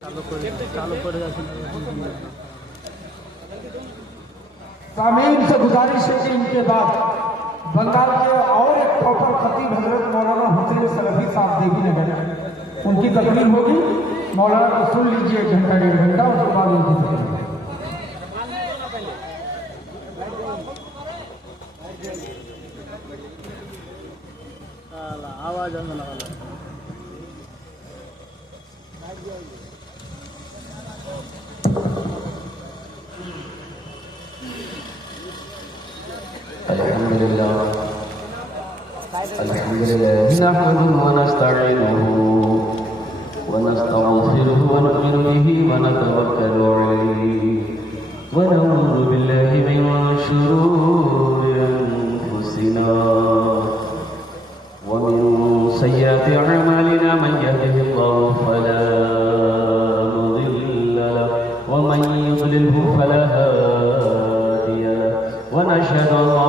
सामीन से गुजारिश है कि इनके बाद बंगाल के और एक प्रॉपर खतीब हजरत मौलाना हुसैन सलफी साहब देवी नगर उनकी तकरीर होगी। मौलाना को सुन लीजिए 1 घंटा 1.5 घंटा, उसके बाद उनकी तकरीर। आवाज Alhamdulillah nahmaduhu wa nasta'inuhu wa nastaghfiruhu wa nu'minu bihi wa natawakkalu alayhi wa na'udzu billahi min shururi anfusina wa min sayyiati a'malina man yahdihillahu fala mudilla lahu wa man yudlilhu fala hadiya lahu wa nashhadu an la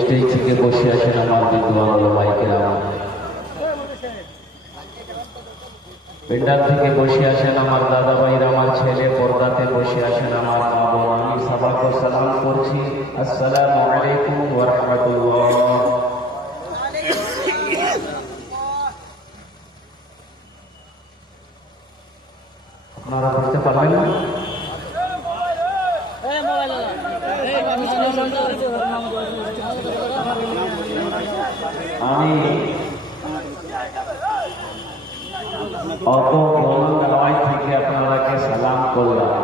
stage থেকে বসে আছেন আমার বিদ্বান ওলামায়ে কেরাম, পেন্ডাল থেকে বসে আছেন আমার দাদা ভাইরা, আমার ছেলে, পর্দাতে বসে আছেন আমার মা বোন। আমি সবাইকে সালাম করছি, আসসালামু আলাইকুম ওয়া রাহমাতুল্লাহ। আপনারা বুঝতে পারবেন না? আমি অত বলনগাঁওয়াই থেকে আপনারাকে সালাম করলাম।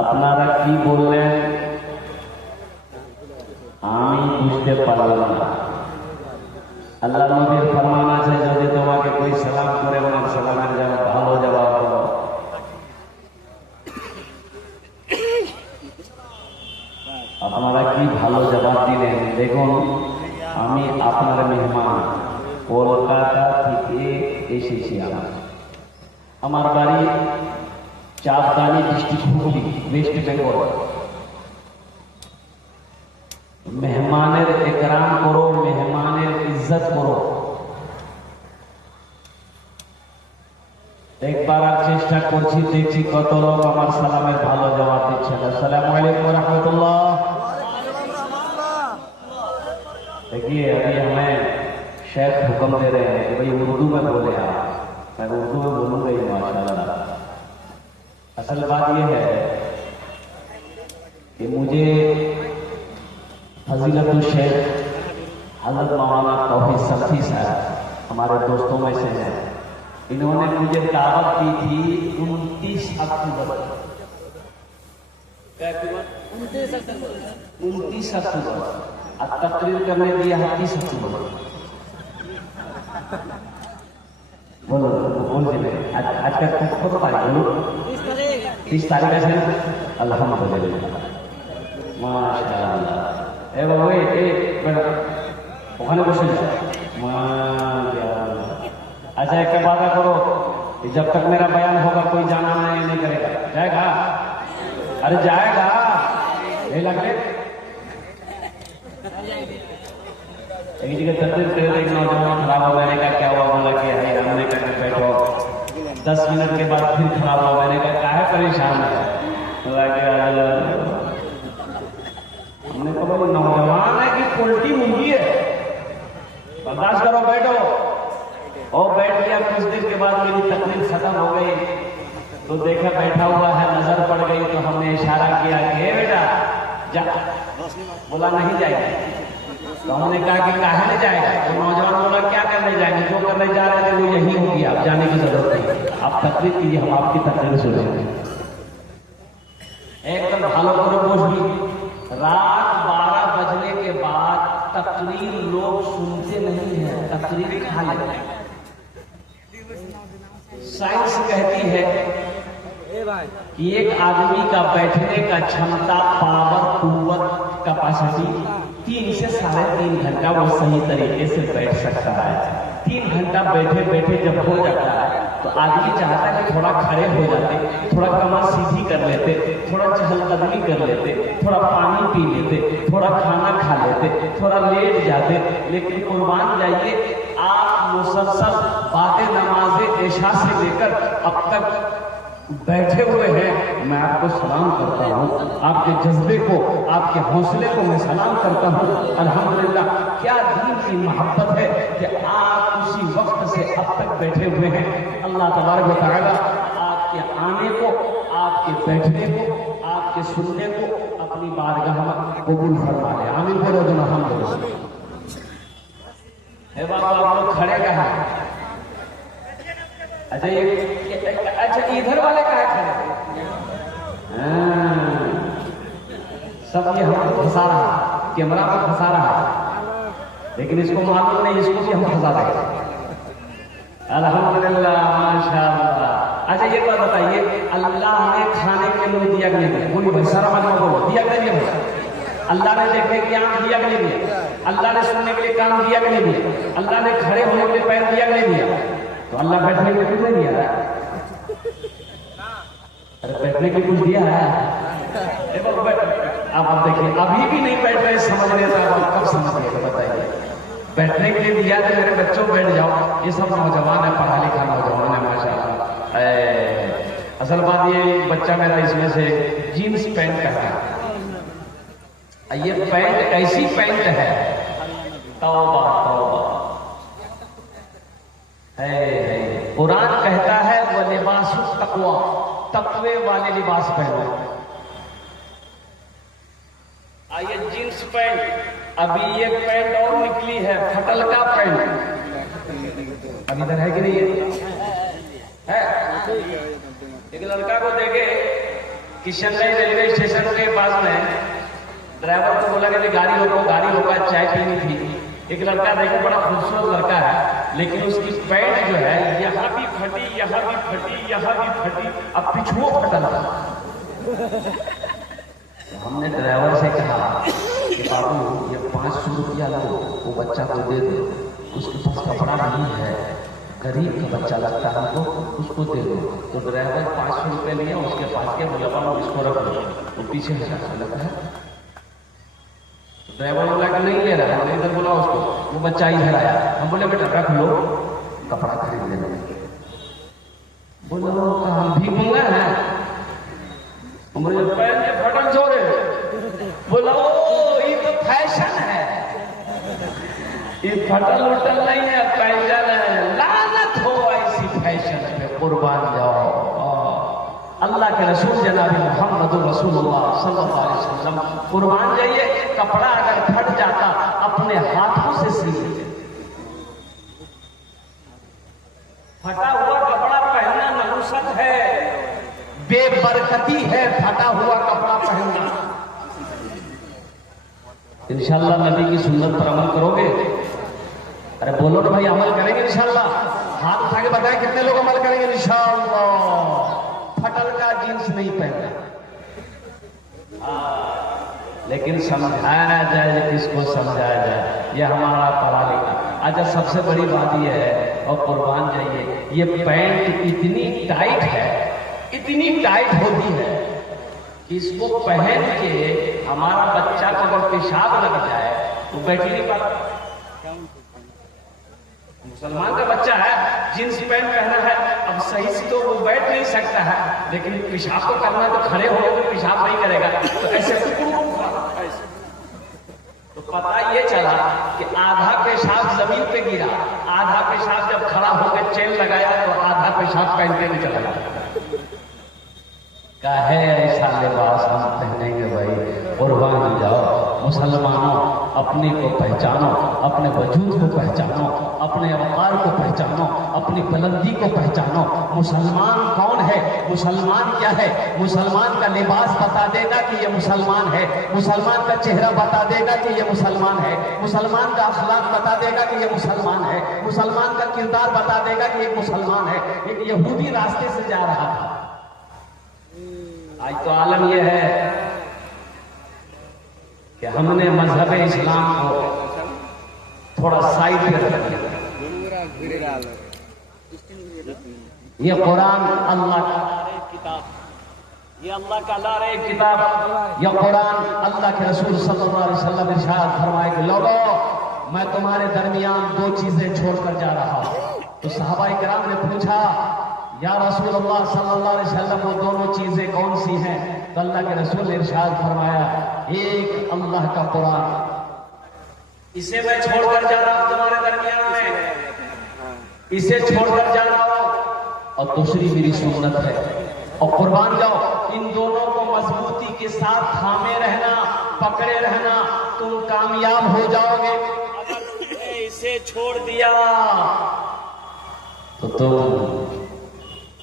আপনারা কি বললেন আমি বুঝতে পারলাম না। আল্লাহ নবীর ফরমান আছে, যদি তোমাকে কোই সালাম করে ওনার সালামের জবাব ভালো জবাব দাও। আপনারা কি ভালো জবাব দিলেন? দেখুন, আমি আপনার মেহমান, কলকাতা থেকে এসেছি। আমার বাড়ি চাঁদদানি ডিস্ট্রিক্ট, হুগলি, ওয়েস্ট বেঙ্গল। মেহমানের একরাম করো, মেহমানের ইজ্জত করো। একবার আর চেষ্টা করছি, দেখছি কত লোক আমার সালামের ভালো জবাব দিচ্ছেন। আসসালামু আলাইকুম ওয়া রাহমাতুল্লাহ। देखिए, अभी हमें शेख हुक्म दे रहे हैं कि भाई उर्दू में बोले आप। मैं उर्दू में बोलूंगा ही माशाल्लाह। असल बात यह है कि मुझे फजीलतुल शेख हज़रत मौलाना तौहीद सल्फी साहब हमारे दोस्तों में से हैं, इन्होंने मुझे दावत दी थी 29 अक्टूबर। 29 अक्टूबर तकरीर करने दिया है 30 अक्टूबर। बोलो बोल दे आज का कब तारीख बोलो? 30 तारीख। 30 तारीख আছে আলহামদুলিল্লাহ মাশাআল্লাহ। এ বাবু এই ওখানে বসে যাও। माशाअल्लाह। अच्छा एक वादा करो कि जब तक मेरा बयान होगा कोई जाना नहीं करेगा। जाएगा? अरे जाएगा नहीं लगे। एक जगह तकलीफ कर एक नौजवान खराब हो, मैंने कहा क्या हुआ? बोला कि है हमने कहा बैठो। 10 मिनट के बाद फिर खराब हो, मैंने कहा क्या है परेशान है? बोला कि हमने कहा वो नौजवान है कि पोल्ट्री मुर्गी है, बर्दाश्त करो बैठो। और बैठ गया। कुछ देर के बाद मेरी तकलीफ खत्म हो गई तो देखा बैठा हुआ है, नजर पड़ गई तो हमने इशारा किया कि बेटा जा। बोला नहीं जाएगा। तो हमने कहा कि काहे नहीं जाएगा? तो नौजवान बोला क्या करने जाएंगे? जो करने जा रहे थे वो यही होगी, आप जाने की जरूरत नहीं। आप तकलीफ कीजिए, हम आपकी तकलीफ सुनेंगे। एकदम भालो करो बोझ भी। रात 12 बजने के बाद तकरीर लोग सुनते नहीं है, तकरीर खा लेते हैं। साइंस कहती है कि एक आदमी का बैठने का क्षमता, पावर, कुव्वत, कैपेसिटी 3 से 3.5 घंटा वो सही तरीके से बैठ सकता है। 3 घंटा बैठे बैठे जब हो जाता है तो आदमी चाहता है कि थोड़ा खड़े हो जाते, थोड़ा कमर सीधी कर लेते, थोड़ा चहलकदमी कर लेते, थोड़ा पानी पी लेते, थोड़ा खाना खा लेते, थोड़ा लेट जाते। लेकिन कुर्बान जाइए, आप मुसलसल बातें नमाज़े इशा से लेकर अब तक बैठे हुए हैं। मैं आपको सलाम करता हूँ, आपके जज्बे को, आपके हौसले को मैं सलाम करता हूँ। अल्हम्दुलिल्लाह, क्या दीन की मोहब्बत है कि आप उसी वक्त से अब तक बैठे हुए हैं। अल्लाह तबारक व तआला आपके आने को, आपके बैठने को, आपके सुनने को अपनी बारगाह में कबूल फरमा ले। आमीन बोलो जो अल्हम्दुलिल्लाह। बाबा आप लोग खड़े कहाँ? अच्छा ये अच्छा इधर वाले कहाँ खड़े? सब ये हमको फंसा रहा, कैमरा पर फंसा रहा, लेकिन इसको मालूम नहीं इसको भी हम फंसा रहे। अल्हम्दुलिल्लाह माशाअल्लाह। अच्छा ये बात बताइए, अल्लाह ने खाने के लिए दिया कि नहीं दिया? बोलिए भाई, सारा मालूम बोलो, दिया कि नहीं दिया? अल्लाह ने देखने की आंख दिया कि नहीं दिया? अल्लाह ने सुनने के लिए कान दिया कि नहीं दिया? अल्लाह ने खड़े होने के लिए पैर दिया कि नहीं दिया? तो अल्लाह बैठने के लिए कुछ नहीं दिया है? अरे बैठने के लिए कुछ दिया है? आप देखिए अभी भी नहीं बैठ रहे, समझ रहे थे, आप कब समझिएगा बताइए? बैठने के लिए दिया तो मेरे बच्चों बैठ जाओ। ये सब नौजवान है, पढ़ा लिखा नौजवान है माशाअल्लाह। असल बात ये बच्चा मेरा इसमें से जीन्स पैंट का है। ये पैंट ऐसी पैंट है, तौबा तौबा है। कुरान कहता है वो लिबास तकवा, तकवे वाले लिबास पहनो। ये जींस पैंट, अभी ये पैंट और निकली है फटल का पैंट। अब इधर है कि नहीं है? एक लड़का को देखे किशनगंज रेलवे स्टेशन के पास में, ड्राइवर को बोला कि गाड़ी रोका, चाय पीनी थी। एक लड़का देखो, बड़ा खूबसूरत लड़का है, लेकिन उसकी पैंट जो है यहाँ भी फटी, यहाँ भी फटी, यहाँ भी फटी, अब पिछुओ फटल था। तो हमने ड्राइवर से कहा कि बाबू ये 500 रुपया लो, वो बच्चा को दे दो, उसके पास कपड़ा नहीं है, गरीब का बच्चा लगता है तो उसको दे दो। तो ड्राइवर 500 रुपये लिया, उसके पास के बोला बाबू इसको रख लो, वो पीछे लगा है। ड्राइवर बोला कि नहीं ले रहा, हमने इधर बोला उसको, वो बच्चा इधर आया, हम बोले बेटा रख लो, कपड़ा खरीद लेना। बोलो हम भी मंगा है, हमारे पैर में फटल जोड़े। बोला ओ ये तो फैशन है, ये फटल उटल नहीं है, पैशन है। लानत हो ऐसी फैशन पे, कुर्बान जाओ। अल्लाह के रसूल जनाब मोहम्मद रसूलुल्लाह सल्लल्लाहु अलैहि वसल्लम, कुर्बान जाइए, कपड़ा अगर फट जाता अपने हाथों से सी लीजिए। फटा हुआ कपड़ा पहनना नहुसत है, बेबरकती है फटा हुआ कपड़ा पहनना। इंशाअल्लाह नबी की सुन्नत पर अमल करोगे? अरे बोलो ना भाई, अमल करेंगे इंशाअल्लाह। हाथ उठा के बताएं कितने लोग अमल करेंगे इंशाअल्लाह। फटल का जींस नहीं पहनना। लेकिन समझाया जाए, किसको समझाया जाए, ये हमारा पढ़ा लिखा। अच्छा, सबसे बड़ी बात ये है, और कुर्बान जाइए, ये पैंट इतनी टाइट है, इतनी टाइट होती है कि इसको पहन के हमारा बच्चा को अगर पेशाब लग जाए तो बैठ नहीं पाता। मुसलमान का बच्चा है, जींस पैंट पहना है, अब सही से तो वो बैठ नहीं सकता है, लेकिन पेशाब को करना तो खड़े होकर तो पेशाब नहीं करेगा, तो ऐसे तो पता ये चला कि आधा पेशाब जमीन पे गिरा, आधा पेशाब जब खड़ा होकर चेन लगाया तो आधा पेशाब पहनते में चला गया। काहे ऐसा लिबास हम पहनेंगे भाई? कुर्बान जाओ मुसलमानों, अपने को पहचानो, अपने वजूद को पहचानो, अपने अवतार को पहचानो, अपनी बुलंदी को पहचानो। मुसलमान कौन है? मुसलमान क्या है? मुसलमान का लिबास बता देगा कि ये मुसलमान है, मुसलमान का चेहरा बता देगा कि ये मुसलमान है, मुसलमान का अखलाक बता देगा कि ये मुसलमान है, मुसलमान का किरदार बता देगा कि एक मुसलमान है। एक यहूदी रास्ते से जा रहा था। आज तो आलम यह है कि हमने मजहब इस्लाम को थोड़ा साइड पे रख दिया। ये कुरान अल्लाह का किताब, ये अल्लाह का लारे किताब, ये कुरान अल्लाह के रसूल सल्लल्लाहु अलैहि वसल्लम इरशाद फरमाए कि लोगों, मैं तुम्हारे दरमियान दो चीजें छोड़कर जा रहा हूं। तो सहाबा इकराम ने पूछा, या रसूल अल्लाह सल्लल्लाहु अलैहि वसल्लम, वो दोनों चीजें कौन सी हैं? तो अल्लाह के रसूल ने इरशाद फरमाया, एक अल्लाह का कुरान, इसे मैं छोड़कर जा रहा हूं तुम्हारे दरमियान में, इसे छोड़कर जा रहा हूं, और दूसरी मेरी सुन्नत है। और कुर्बान जाओ, इन दोनों को मजबूती के साथ थामे रहना, पकड़े रहना, तुम कामयाब हो जाओगे। अगर तुमने इसे छोड़ दिया तो तुम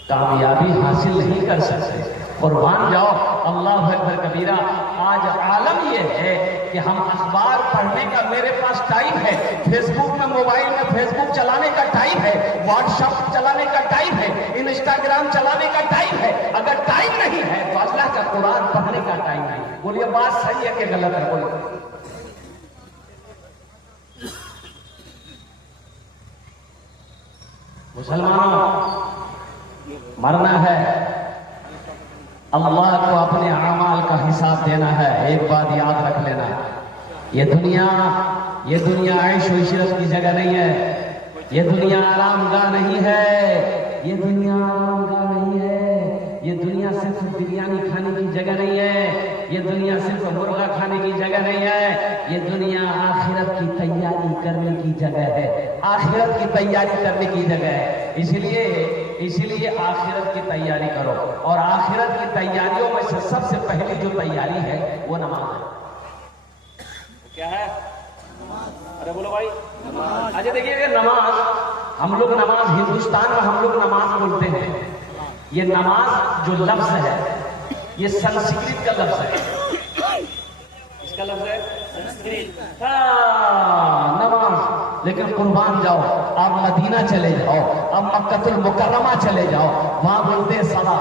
कामयाबी हासिल नहीं कर सकते। कुर्बान जाओ, अल्लाह अकबर कबीरा। आज आलम यह है कि हम अखबार पढ़ने का मेरे पास टाइम है, फेसबुक में, मोबाइल में फेसबुक चलाने का टाइम है, व्हाट्सएप चलाने का टाइम है, इंस्टाग्राम चलाने का टाइम है। अगर टाइम नहीं है तो अल्लाह का कुरान पढ़ने का टाइम नहीं। बोलिए बात सही है कि गलत है? बोलिए। मुसलमानों, मरना है, अल्लाह को अपने अमाल का हिसाब देना है। एक बात याद रख लेना, ये दुनिया ऐश व इशरत की जगह नहीं है, ये दुनिया आरामगाह नहीं है, ये दुनिया आरामगाह नहीं है, ये दुनिया सिर्फ बिरयानी खाने की जगह नहीं है, ये दुनिया सिर्फ मुर्गा खाने की जगह नहीं है, ये दुनिया आखिरत की तैयारी करने की जगह है, आखिरत की तैयारी करने की जगह है। इसीलिए आखिरत की तैयारी करो, और आखिरत की तैयारियों में से सबसे पहली जो तैयारी है वो नमाज है। क्या है? अरे बोलो भाई, नमाज। अच्छा देखिए, नमाज, हम लोग नमाज, हिंदुस्तान में हम लोग नमाज बोलते हैं। ये नमाज जो लफ्ज है, ये संस्कृत का लफ्ज है। इसका लफ्ज है संस्कृत, नमाज। लेकिन कुर्बान जाओ, आप मदीना चले जाओ, आप मक्कतुल मुकर्रमा चले जाओ, वहां बोलते हैं सला।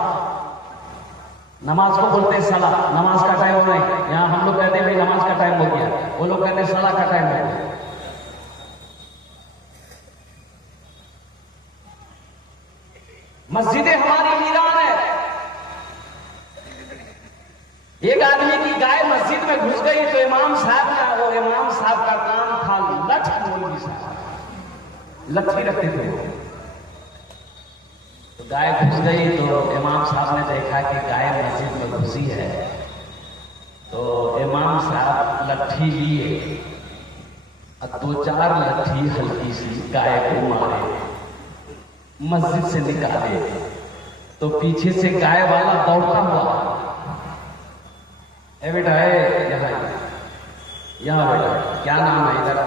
नमाज को बोलते हैं सला। नमाज का टाइम हो नहीं, यहाँ हम लोग कहते हैं भाई नमाज का टाइम हो गया, वो लोग कहते हैं सला का टाइम हो गया। मस्जिदें हमारी वीरान है। एक आदमी की गाय मस्जिद में घुस गई तो इमाम साहब का काम था लट्ठी रखते थे। तो गाय घुस गई तो इमाम साहब ने देखा कि गाय मस्जिद में घुसी है, तो इमाम साहब लट्ठी लिए और 2-4 लट्ठी हल्की सी गाय को मारे, मस्जिद से निकाले। तो पीछे से गाय वाला दौड़ता हुआ, ए बेटा है यहाँ बेटा, क्या नाम है इधर,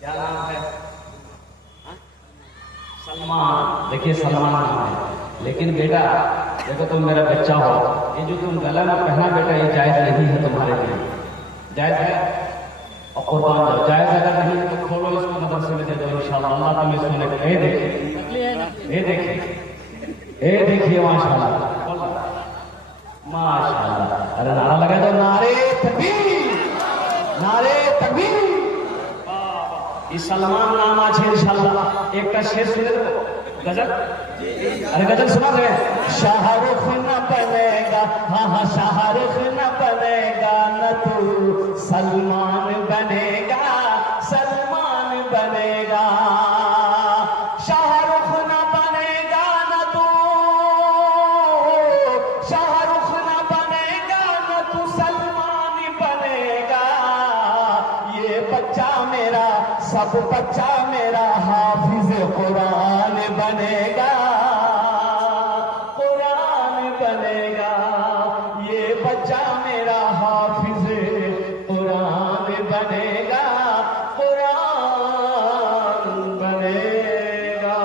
क्या नाम है? सलमान। देखिए सलमान नाम है, लेकिन बेटा देखो तुम मेरा बच्चा हो, ये जो तुम गला में पहना बेटा, ये जायज नहीं है तुम्हारे लिए। जायज है? और कुर्बान जायज अगर नहीं है तो खोलो इसको, मदरसे में दे दो, इंशाल्लाह अल्लाह तुम्हें सोने को। ये देखिए ए देखिए माशाल्लाह माशाल्लाह। अरे नारा लगा दो, नारे तकबीर, नारे तकबीर। ये सलमान नाम आज इंशाल्लाह एक का शेर सुने दो, गजल। अरे गजल सुना दे। शाहरुख न बनेगा, हाँ हाँ शाहरुख न बनेगा, न तू सलमान बनेगा, सलमान बनेगा। शाहरुख न बनेगा, न तू शाहरुख न बनेगा, न तू सलमान बनेगा। ये बच्चा मेरा, सब बच्चा मेरा हाफिज कुरान बनेगा, कुरान बनेगा। ये बच्चा मेरा हाफिज कुरान बनेगा, कुरान बनेगा।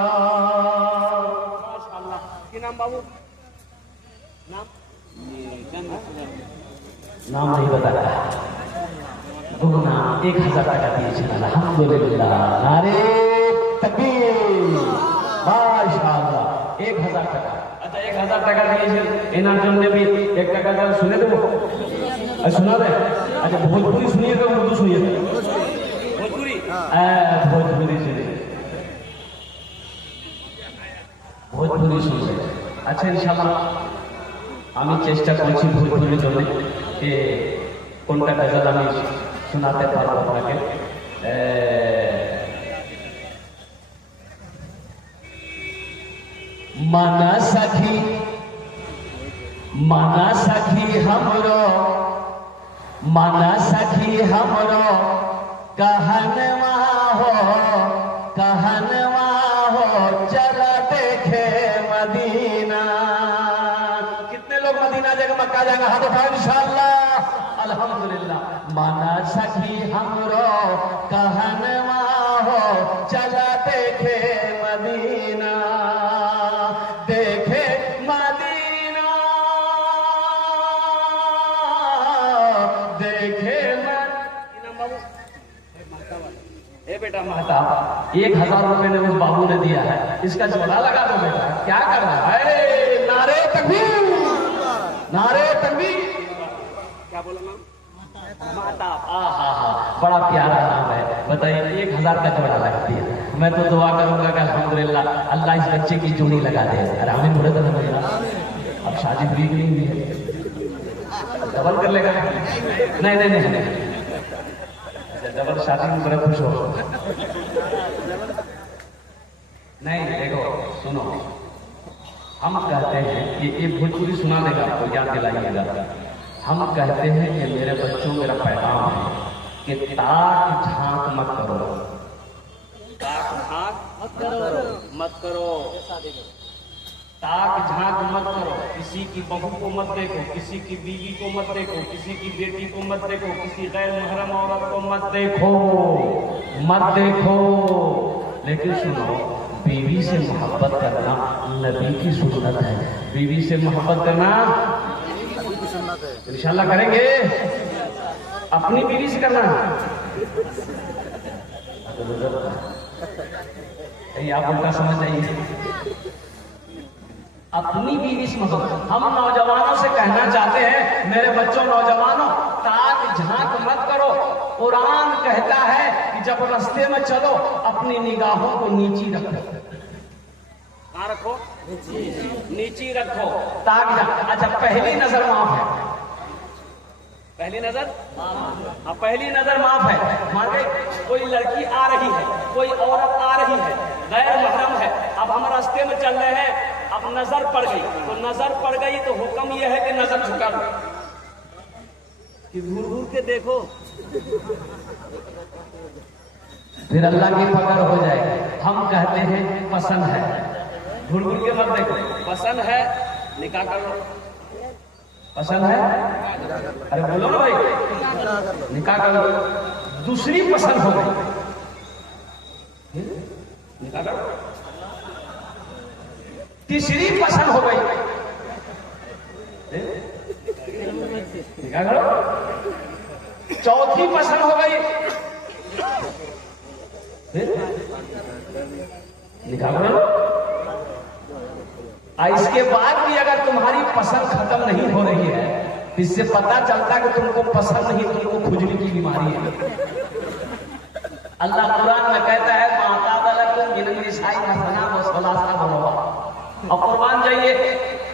माशाअल्लाह। क्या नाम बाबू? नाम नहीं बताया। दुगना 1000 टका दिए, अल्हम्दुलिल्लाह। नारे तकबीर, माशाअल्लाह। 1000 टका। अच्छा 1000 टका दिए इनाम ने भी 1 टका का सुने दो। सुना दे। अच्छा भोजपुरी सुनिएगा, उर्दू सुनिएगा। भोजपुरी भोजपुरी सुनिए, भोजपुरी सुनिए। अच्छा इंशाल्लाह আমি চেষ্টা করছি ভোজপুরির জন্য কোনটা গজল আমি শোনাতে পারবো আপনাকে। माना सखी हमरो, माना सखी हमरो, कहनवा हो चला देखे मदीना। कितने लोग मदीना जाएंगे, मक्का जाएंगे? हाथ उठाओ इंशाअल्लाह, अल्हम्दुलिल्लाह। माना सखी हमरो, कहनवा हो चला देखे मदीना, देखे मदीना, देखे ए बेटा महता 1000 रुपए ने उस बाबू ने दिया है, इसका जोड़ा लगा दो बेटा। क्या कर रहा है? नारे तकबीर, नारे तकबीर। क्या बोला नाम? महता। बड़ा प्यारा नाम है। बताइए 1000 का जोड़ा लगती है। मैं तो दुआ करूंगा कि अल्हम्दुलिल्लाह अल्लाह इस बच्चे की जोड़ी लगा दे। अरे हमें थोड़े तो नहीं, अब शादी पूरी नहीं हुई है, डबल कर लेगा। नहीं नहीं नहीं, नहीं। डबल शादी में बड़े खुश हो। नहीं देखो सुनो, हम कहते हैं कि ये भोजपुरी सुना देगा आपको, याद दिलाइएगा। हम कहते हैं कि मेरे बच्चों, मेरा पैगाम है कि ताक झांक मत करो, ताक झांक मत करो, ताक झांक मत करो। किसी की बहू को मत देखो, किसी की बीवी को मत देखो, किसी की बेटी को मत देखो, किसी गैर महरम औरत को मत देखो, मत देखो। लेकिन सुनो, बीवी से मोहब्बत करना नबी की सुन्नत है। बीवी से मोहब्बत करना इंशाल्लाह करेंगे, अपनी बीवी से करना। आप उल्टा समझ जाइए, अपनी बीवी से मोहब्बत। हम नौजवानों से कहना चाहते हैं, मेरे बच्चों नौजवानों, ताक झांक मत करो। कुरान कहता है कि जब रास्ते में चलो अपनी निगाहों को नीची रखो। कहाँ रखो? नीची रखो, ताक झांक। अच्छा पहली नजर माफ है, पहली नजर, हाँ पहली नजर माफ है। मान लो कोई लड़की आ रही है, कोई औरत आ रही है, गैर महरम है, अब हम रास्ते में चल रहे हैं, अब नजर पड़ गई, तो नजर पड़ गई तो हुक्म यह है कि नजर झुका लो, कि घूर घूर के देखो, फिर अल्लाह की पकड़ हो जाए। हम कहते हैं पसंद है, घूर घूर के मत देखो। पसंद है निकाह कर लो, पसंद है, अरे बोलो ना भाई, निकाह कर लो। दूसरी पसंद हो गई, निकाह कर लो। तीसरी पसंद हो गई, निकाह करो। चौथी पसंद हो गई, निकाह करो। इसके बाद भी अगर तुम्हारी पसंद खत्म नहीं हो रही है, इससे पता चलता कि तुमको पसंद नहीं, तुमको खुजली की बीमारी है। अल्लाह कुरान में कहता है और कुर्बान जाइए।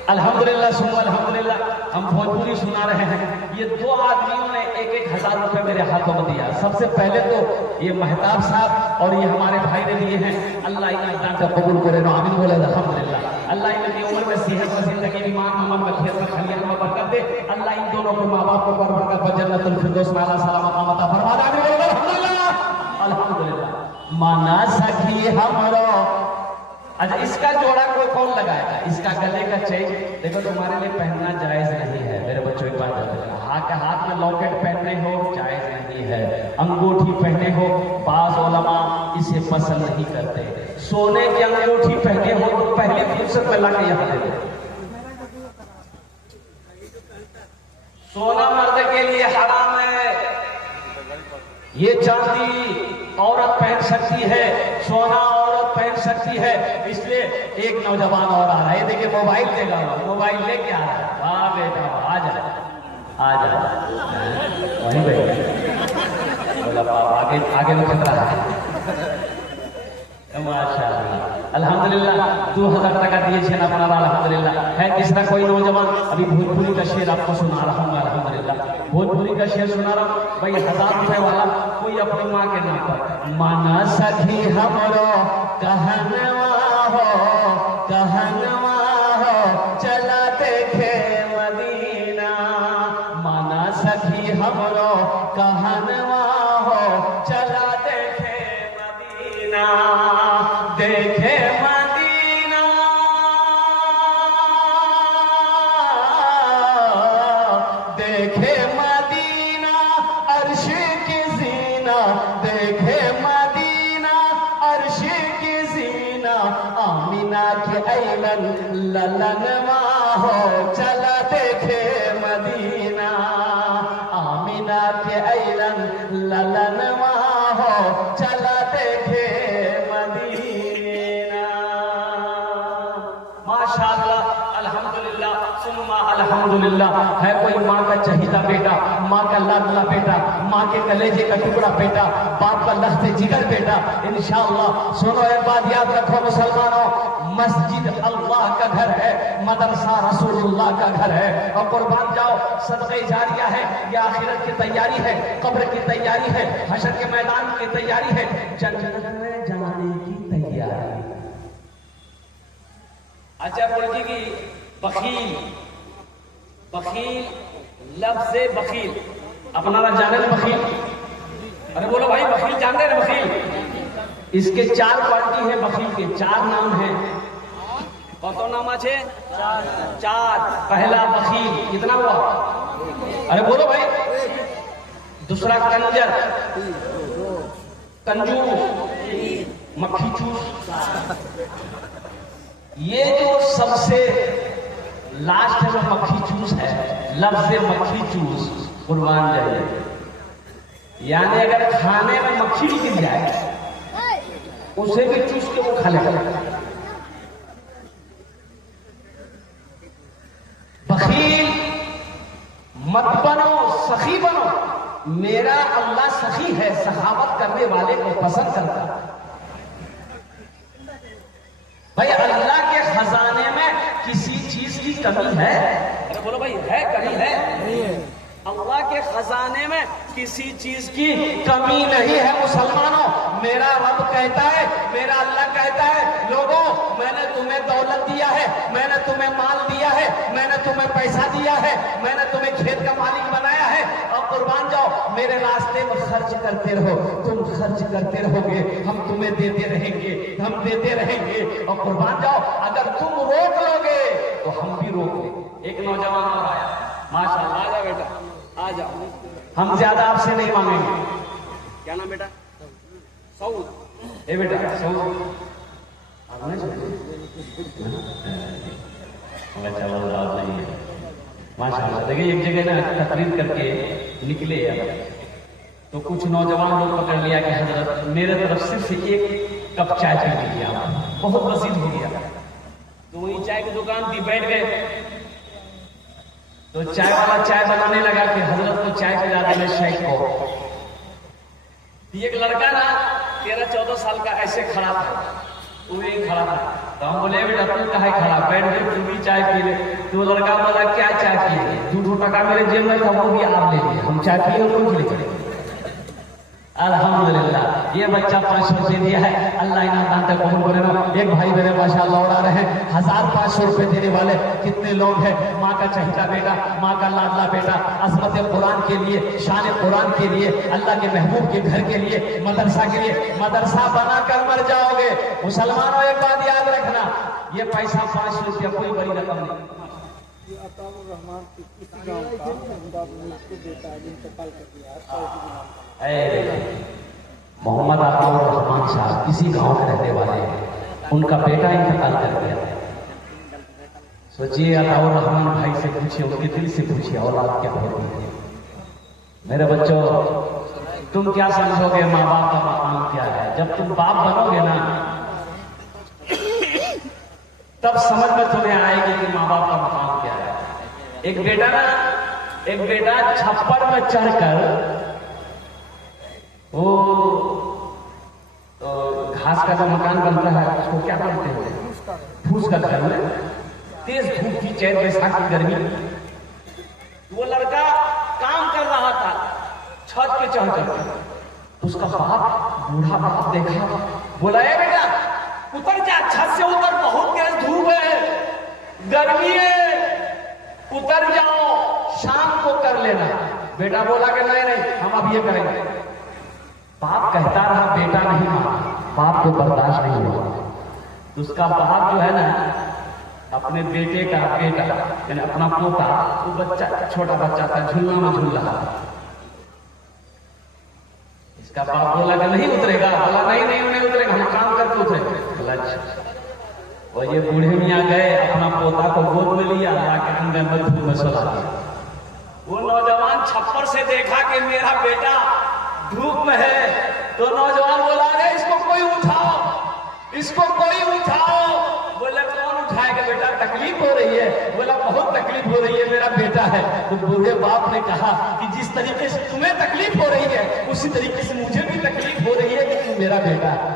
अल्हम्दुलिल्लाह सुनो अल्हम्दुलिल्लाह, हम भोजपुरी सुना रहे हैं। ये दो आदमियों ने 1-1 हजार रुपए मेरे हाथों में दिया। सबसे पहले तो ये महताब साहब और ये हमारे भाई ने दिए हैं। अल्लाह इन्हें दान का कबूल करे, आमीन बोले अल्हम्दुलिल्लाह। अल्लाह इनकी उम्र में सेहत में जिंदगी में ईमान अमल में खेत में खलियान में बरकत दे। अल्लाह इन दोनों के माँ बाप को बरकत जन्नतुल फिरदौस में आला सलामत अता फरमा दे। आमीन बोले अल्हम्दुलिल्लाह अल्हम्दुलिल्लाह। माना सखी हमरो। अच्छा, इसका जोड़ा कोई कौन लगाएगा? इसका गले का चेन देखो, तुम्हारे लिए पहनना जायज नहीं है मेरे बच्चों की बात। हाथ में लॉकेट पहनने हो जायज नहीं है, अंगूठी पहने हो बाज़ उलमा इसे पसंद नहीं करते। सोने की अंगूठी पहने हो तो पहले फुर्सत में लाके यहाँ दे दो। सोना मर्द के लिए हराम है। ये चांदी औरत पहन सकती है, सोना औरत पहन सकती है। इसलिए एक नौजवान और आ रहा है, देखिए मोबाइल देगा, मोबाइल लेके आ रहा है। वाह बेटा आ जा आ जा, वहीं बोला आगे आगे में खतरा है। माशाअल्लाह अल्हम्दुलिल्लाह 2000 टका दिए छे ना अपना अल्हम्दुलिल्लाह। है किसका कोई नौजवान? अभी भोजपुरी का शेर आपको सुना रहा हूँ अल्हम्दुलिल्लाह। भोजपुरी का शेर सुना रहा हूँ भाई। 1000 रुपए वाला कोई अपनी माँ के नाम पर। माना सखी हमरो कहनवा हो चला देखे मदीना। माना सखी हमरो कहनवा हो चला देखे मदीना। देखे मदीना देखे मदीना अर्श की जीना। देखे मदीना अर्श की जीना। आमीना के ऐलन ललनवा हो चला देखे मदीना। आमीना के ऐलन ललनवा हो चला देखे मदीना। माशाअल्लाह अल्हम्दुलिल्लाह सुम्मा अल्हम्दुलिल्लाह। है कोई माँ का चहीता बेटा, माँ का लाडला बेटा, माँ के कलेजे का टुकड़ा बेटा, बाप का लख्ते जिगर बेटा। इंशाअल्लाह सुनो एक बात याद रखो मुसलमानों, मस्जिद अल्लाह का घर है, मदरसा रसूलुल्लाह का घर है। और कुर्बान जाओ, सदक़े जारिया है, या आखिरत की तैयारी है, कब्र की तैयारी है, हशर के मैदान की तैयारी है, जन्नत में जाने की तैयारी। अच्छा बोलिए कि बखील, बखील लफ्ज़ बखील अपना ना जाने ना बखील। अरे बोलो भाई बखील जान रहे ना बखील? इसके 4 क्वालिटी है बखील के, 4 नाम है। कौन नाम আছে? 4। पहला बखील, कितना हुआ? अरे बोलो भाई। दूसरा कंजर, कंजूस, मक्खी चूस। ये जो सबसे लास्ट जो मक्खी चूस है, लफ्ज़ मक्खी चूस कुर्बान जाइए। यानी अगर खाने में मक्खी भी गिर जाए उसे भी चूस के वो खा लेगा। बखील मत बनो, सखी बनो। मेरा अल्लाह सखी है, सखावत करने वाले को पसंद करता है। भाई अल्लाह के खजाने में किसी चीज की कमी है? अरे बोलो भाई, है कमी है? नहीं है। अल्लाह के खजाने में किसी चीज की कमी नहीं है मुसलमानों। मेरा रब कहता है, मेरा अल्लाह कहता है, लोगों मैंने तुम्हें दौलत दिया है, मैंने तुम्हें माल दिया है, मैंने तुम्हें पैसा दिया है, मैंने तुम्हें खेत का मालिक बनाया है। और कुर्बान जाओ, मेरे रास्ते में खर्च करते रहो। तुम खर्च करते रहोगे, हम तुम्हें देते रहेंगे, हम देते रहेंगे। और कुर्बान जाओ, अगर तुम रोक लोगे तो हम भी रोक लेंगे। एक नौजवान और आया, माशाअल्लाह। आ जाओ बेटा, आ जाओ, हम ज्यादा आपसे नहीं मांगेंगे। क्या नाम बेटा? सऊद। ए बेटा सऊद, आपने नहीं है माशाअल्लाह। देखिए एक जगह ना तकरीर करके निकले तो कुछ नौजवान लोग पकड़ लिया कि हजरत मेरे तरफ सिर्फ एक कप चाय पी लीजिए, आप बहुत मजीद हो गया। तो वही चाय की दुकान थी, बैठ गए तो चाय वाला चाय बनाने लगा कि हजरत को चाय पिला देना शेख को। एक लड़का ना 13-14 साल का ऐसे खड़ा था, वो भी खड़ा था, तो हम बोले बेटा तू कहाँ खड़ा, बैठ गए तू भी चाय पी ले। तो लड़का बोला क्या चाय पिए, 2 टका मेरे जेब में था वो भी आप ले लिए, हम चाय पिए और कुछ ले। अल्हम्दुलिल्लाह ये बच्चा 500 रुपये दिया है, अल्लाह इनाम तक कबूल करे ना। एक भाई मेरे माशाअल्लाह उड़ा रहे हैं, 1500 रुपये देने वाले कितने लोग हैं। माँ का चहेता बेटा, माँ का लाडला बेटा, अज़मत कुरान के लिए, शान कुरान के लिए, अल्लाह के महबूब के घर के लिए, मदरसा के लिए, मदरसा बनाकर मर जाओगे। मुसलमानों एक बात याद रखना, ये पैसा 500 रुपया कोई बड़ी रकम नहीं। मोहम्मद अताउर रहमान साहब किसी गांव में रहने वाले हैं, उनका बेटा इंतकाल कर गया। सोचिए अताउर रहमान भाई से पूछिए, उनके दिल से पूछिए औलाद क्या होती है। मेरे बच्चों तुम क्या समझोगे माँ बाप का मकाम क्या है? जब तुम बाप बनोगे ना तब समझ में तुम्हें आएगी कि माँ बाप का मकाम क्या है। एक बेटा छप्पर में चढ़कर वो तो घास का जो मकान बनता है उसको क्या बोलते हैं, फूस का घर में, तेज धूप की, चैत बैसाख की गर्मी, वो लड़का काम कर रहा था छत पे चढ़कर। उसका बाप, बूढ़ा बाप देखा, बोला ए बेटा उतर जा, छत से उतर, बहुत तेज धूप है, गर्मी है, उतर जाओ, शाम को कर लेना। बेटा बोला कि नहीं नहीं हम अब ये करेंगे। बाप कहता रहा, बेटा नहीं माना, बाप को बर्दाश्त नहीं हुआ। तो उसका बाप जो है ना अपने बेटे का बेटा यानी अपना पोता, वो बच्चा छोटा बच्चा था, झूलना में झूल रहा था। इसका बाप बोला कि नहीं उतरेगा, बोला नहीं उतरेगा, हम काम करके उतरेंगे। बोला अच्छा। और ये बूढ़े मियाँ गए, अपना पोता को गोद में लिया, लाके अंदर में धूप में सुला दिया। वो नौजवान छप्पर से देखा कि मेरा बेटा धूप में है, तो नौजवान बोला अरे इसको कोई उठाओ, इसको कोई उठाओ। बोला कौन उठाएगा बेटा, तकलीफ हो रही है। बोला बहुत तकलीफ हो रही है, मेरा बेटा है। तो बूढ़े बाप ने कहा कि जिस तरीके से तुम्हें तकलीफ हो रही है उसी तरीके से मुझे भी तकलीफ हो रही है कि तू मेरा बेटा है।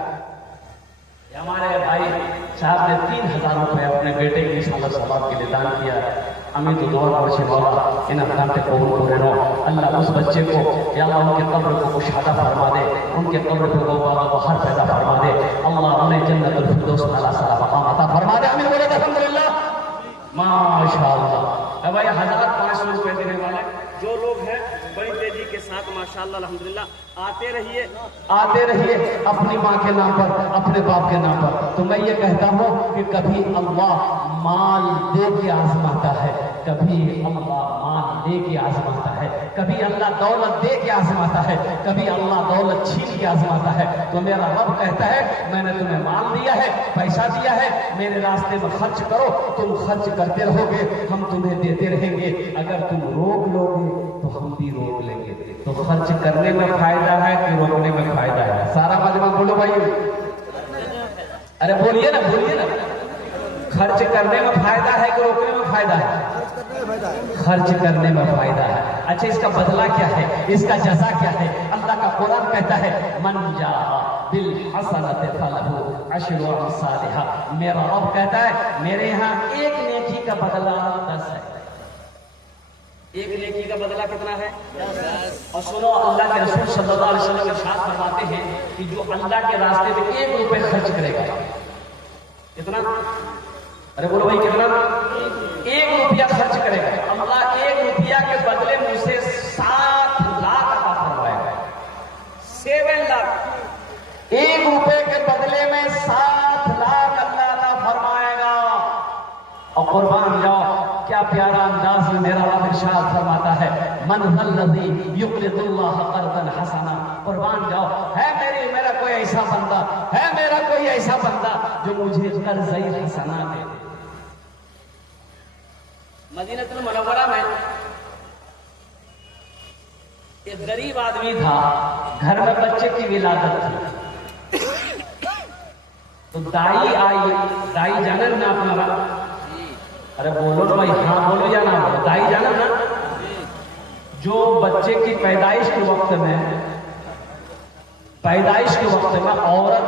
हमारे भाई साहब ने 3000 रुपए अपने बेटे की सालत सवाब के लिए दान किया। हमें तो दुआ पहुंचे मौला इन अल्लाह पे कबूल करे रो। अल्लाह उस बच्चे को या अल्लाह उनके कब्र को मुशादा फरमा दे, उनके कब्र को बाहर पैदा फरमा दे। अल्लाह उन्हें जन्नतुल फिरदौस आला साला मकाम अता फरमा दे। आमीन बोले अल्हम्दुलिल्लाह माशाअल्लाह। अब भाई 1500 रुपए देने वाले जो लोग हैं बड़ी तेजी के साथ माशाअल्लाह अल्हम्दुलिल्लाह आते रहिए अपनी माँ के नाम पर, अपने बाप के नाम पर। तो मैं ये कहता हूँ कि कभी अल्लाह माल दे के आजमाता है, कभी अल्लाह माल दे के आजमाता है, कभी अल्लाह दौलत दे के आजमाता है, कभी अल्लाह दौलत छीन के आजमाता है। तो मेरा रब कहता है मैंने तुम्हें माल दिया है, पैसा दिया है, मेरे रास्ते में खर्च करो। तुम खर्च करते रहोगे, हम तुम्हें देते रहेंगे। अगर तुम रोक लोगे तो हम भी रोक लेंगे। तो खर्च करने में फायदा है कि रोकने में फायदा है? सारा मजमा बोलो भाई, अरे बोलिए ना, बोलिए ना। खर्च करने में फायदा है कि रोकने में फायदा है? खर्च करने में फायदा है। अच्छा इसका बदला क्या है, इसका जज़ा क्या है? अल्लाह का कुरान कहता है मन जाअ बिल हसनति फलहु अशरु अमसालिहा। मेरा रब कहता है मेरे यहाँ एक नेकी का बदला 10 है। एक नेकी का बदला कितना है? 10। और सुनो अल्लाह के रसूल सल्लल्लाहु अलैहि वसल्लम इरशाद फरमाते हैं कि जो अल्लाह के रास्ते में 1 रुपए खर्च करेगा, कितना? अरे बोलो भाई कितना? 1 रुपया खर्च करेगा, अल्लाह 1 रुपया के बदले मुझसे 7 लाख अता फरमाएगा। 7 लाख। 1 रुपए के बदले में 7 लाख अल्लाह अता फरमाएगा। और कुर्बान जाओ, क्या प्यारा अंदाज में मेरा रब इरशाद फरमाता है मन हल्लज़ी युक़रिदुल्लाह क़र्ज़न हसना। कुर्बान जाओ, है मेरा कोई ऐसा बंदा, है मेरा कोई ऐसा बंदा जो मुझे कर्ज़ हसना दे। मदीनतुल मुनव्वरा में एक गरीब आदमी था, घर में बच्चे की विलादत थी। तो दाई आई, दाई जाने ना अपना अरे बोलो ना भाई, हाँ बोलो या ना बोलो, दाई जाना ना। जो बच्चे की पैदाइश के वक्त में औरत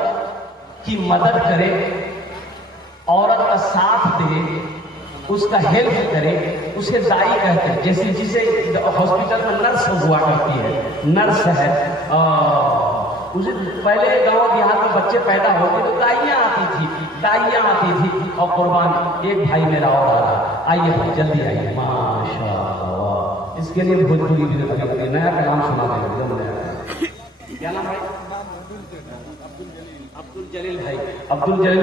की मदद करे, औरत का साथ दे, उसका हेल्प करे, उसे दाई कहते हैं। जैसे जिसे हॉस्पिटल में नर्स हुआ करती है, नर्स है, उसे पहले गांव देहात में बच्चे पैदा होते तो दाइयां आती थी और कुर्बान। एक भाई मेरा और आ रहा, आइए भाई जल्दी आइए, माशाअल्लाह। इसके लिए भोजपुरी भी नया कलाम सुना देंगे, एकदम नया। क्या नाम है? अब्दुल जलील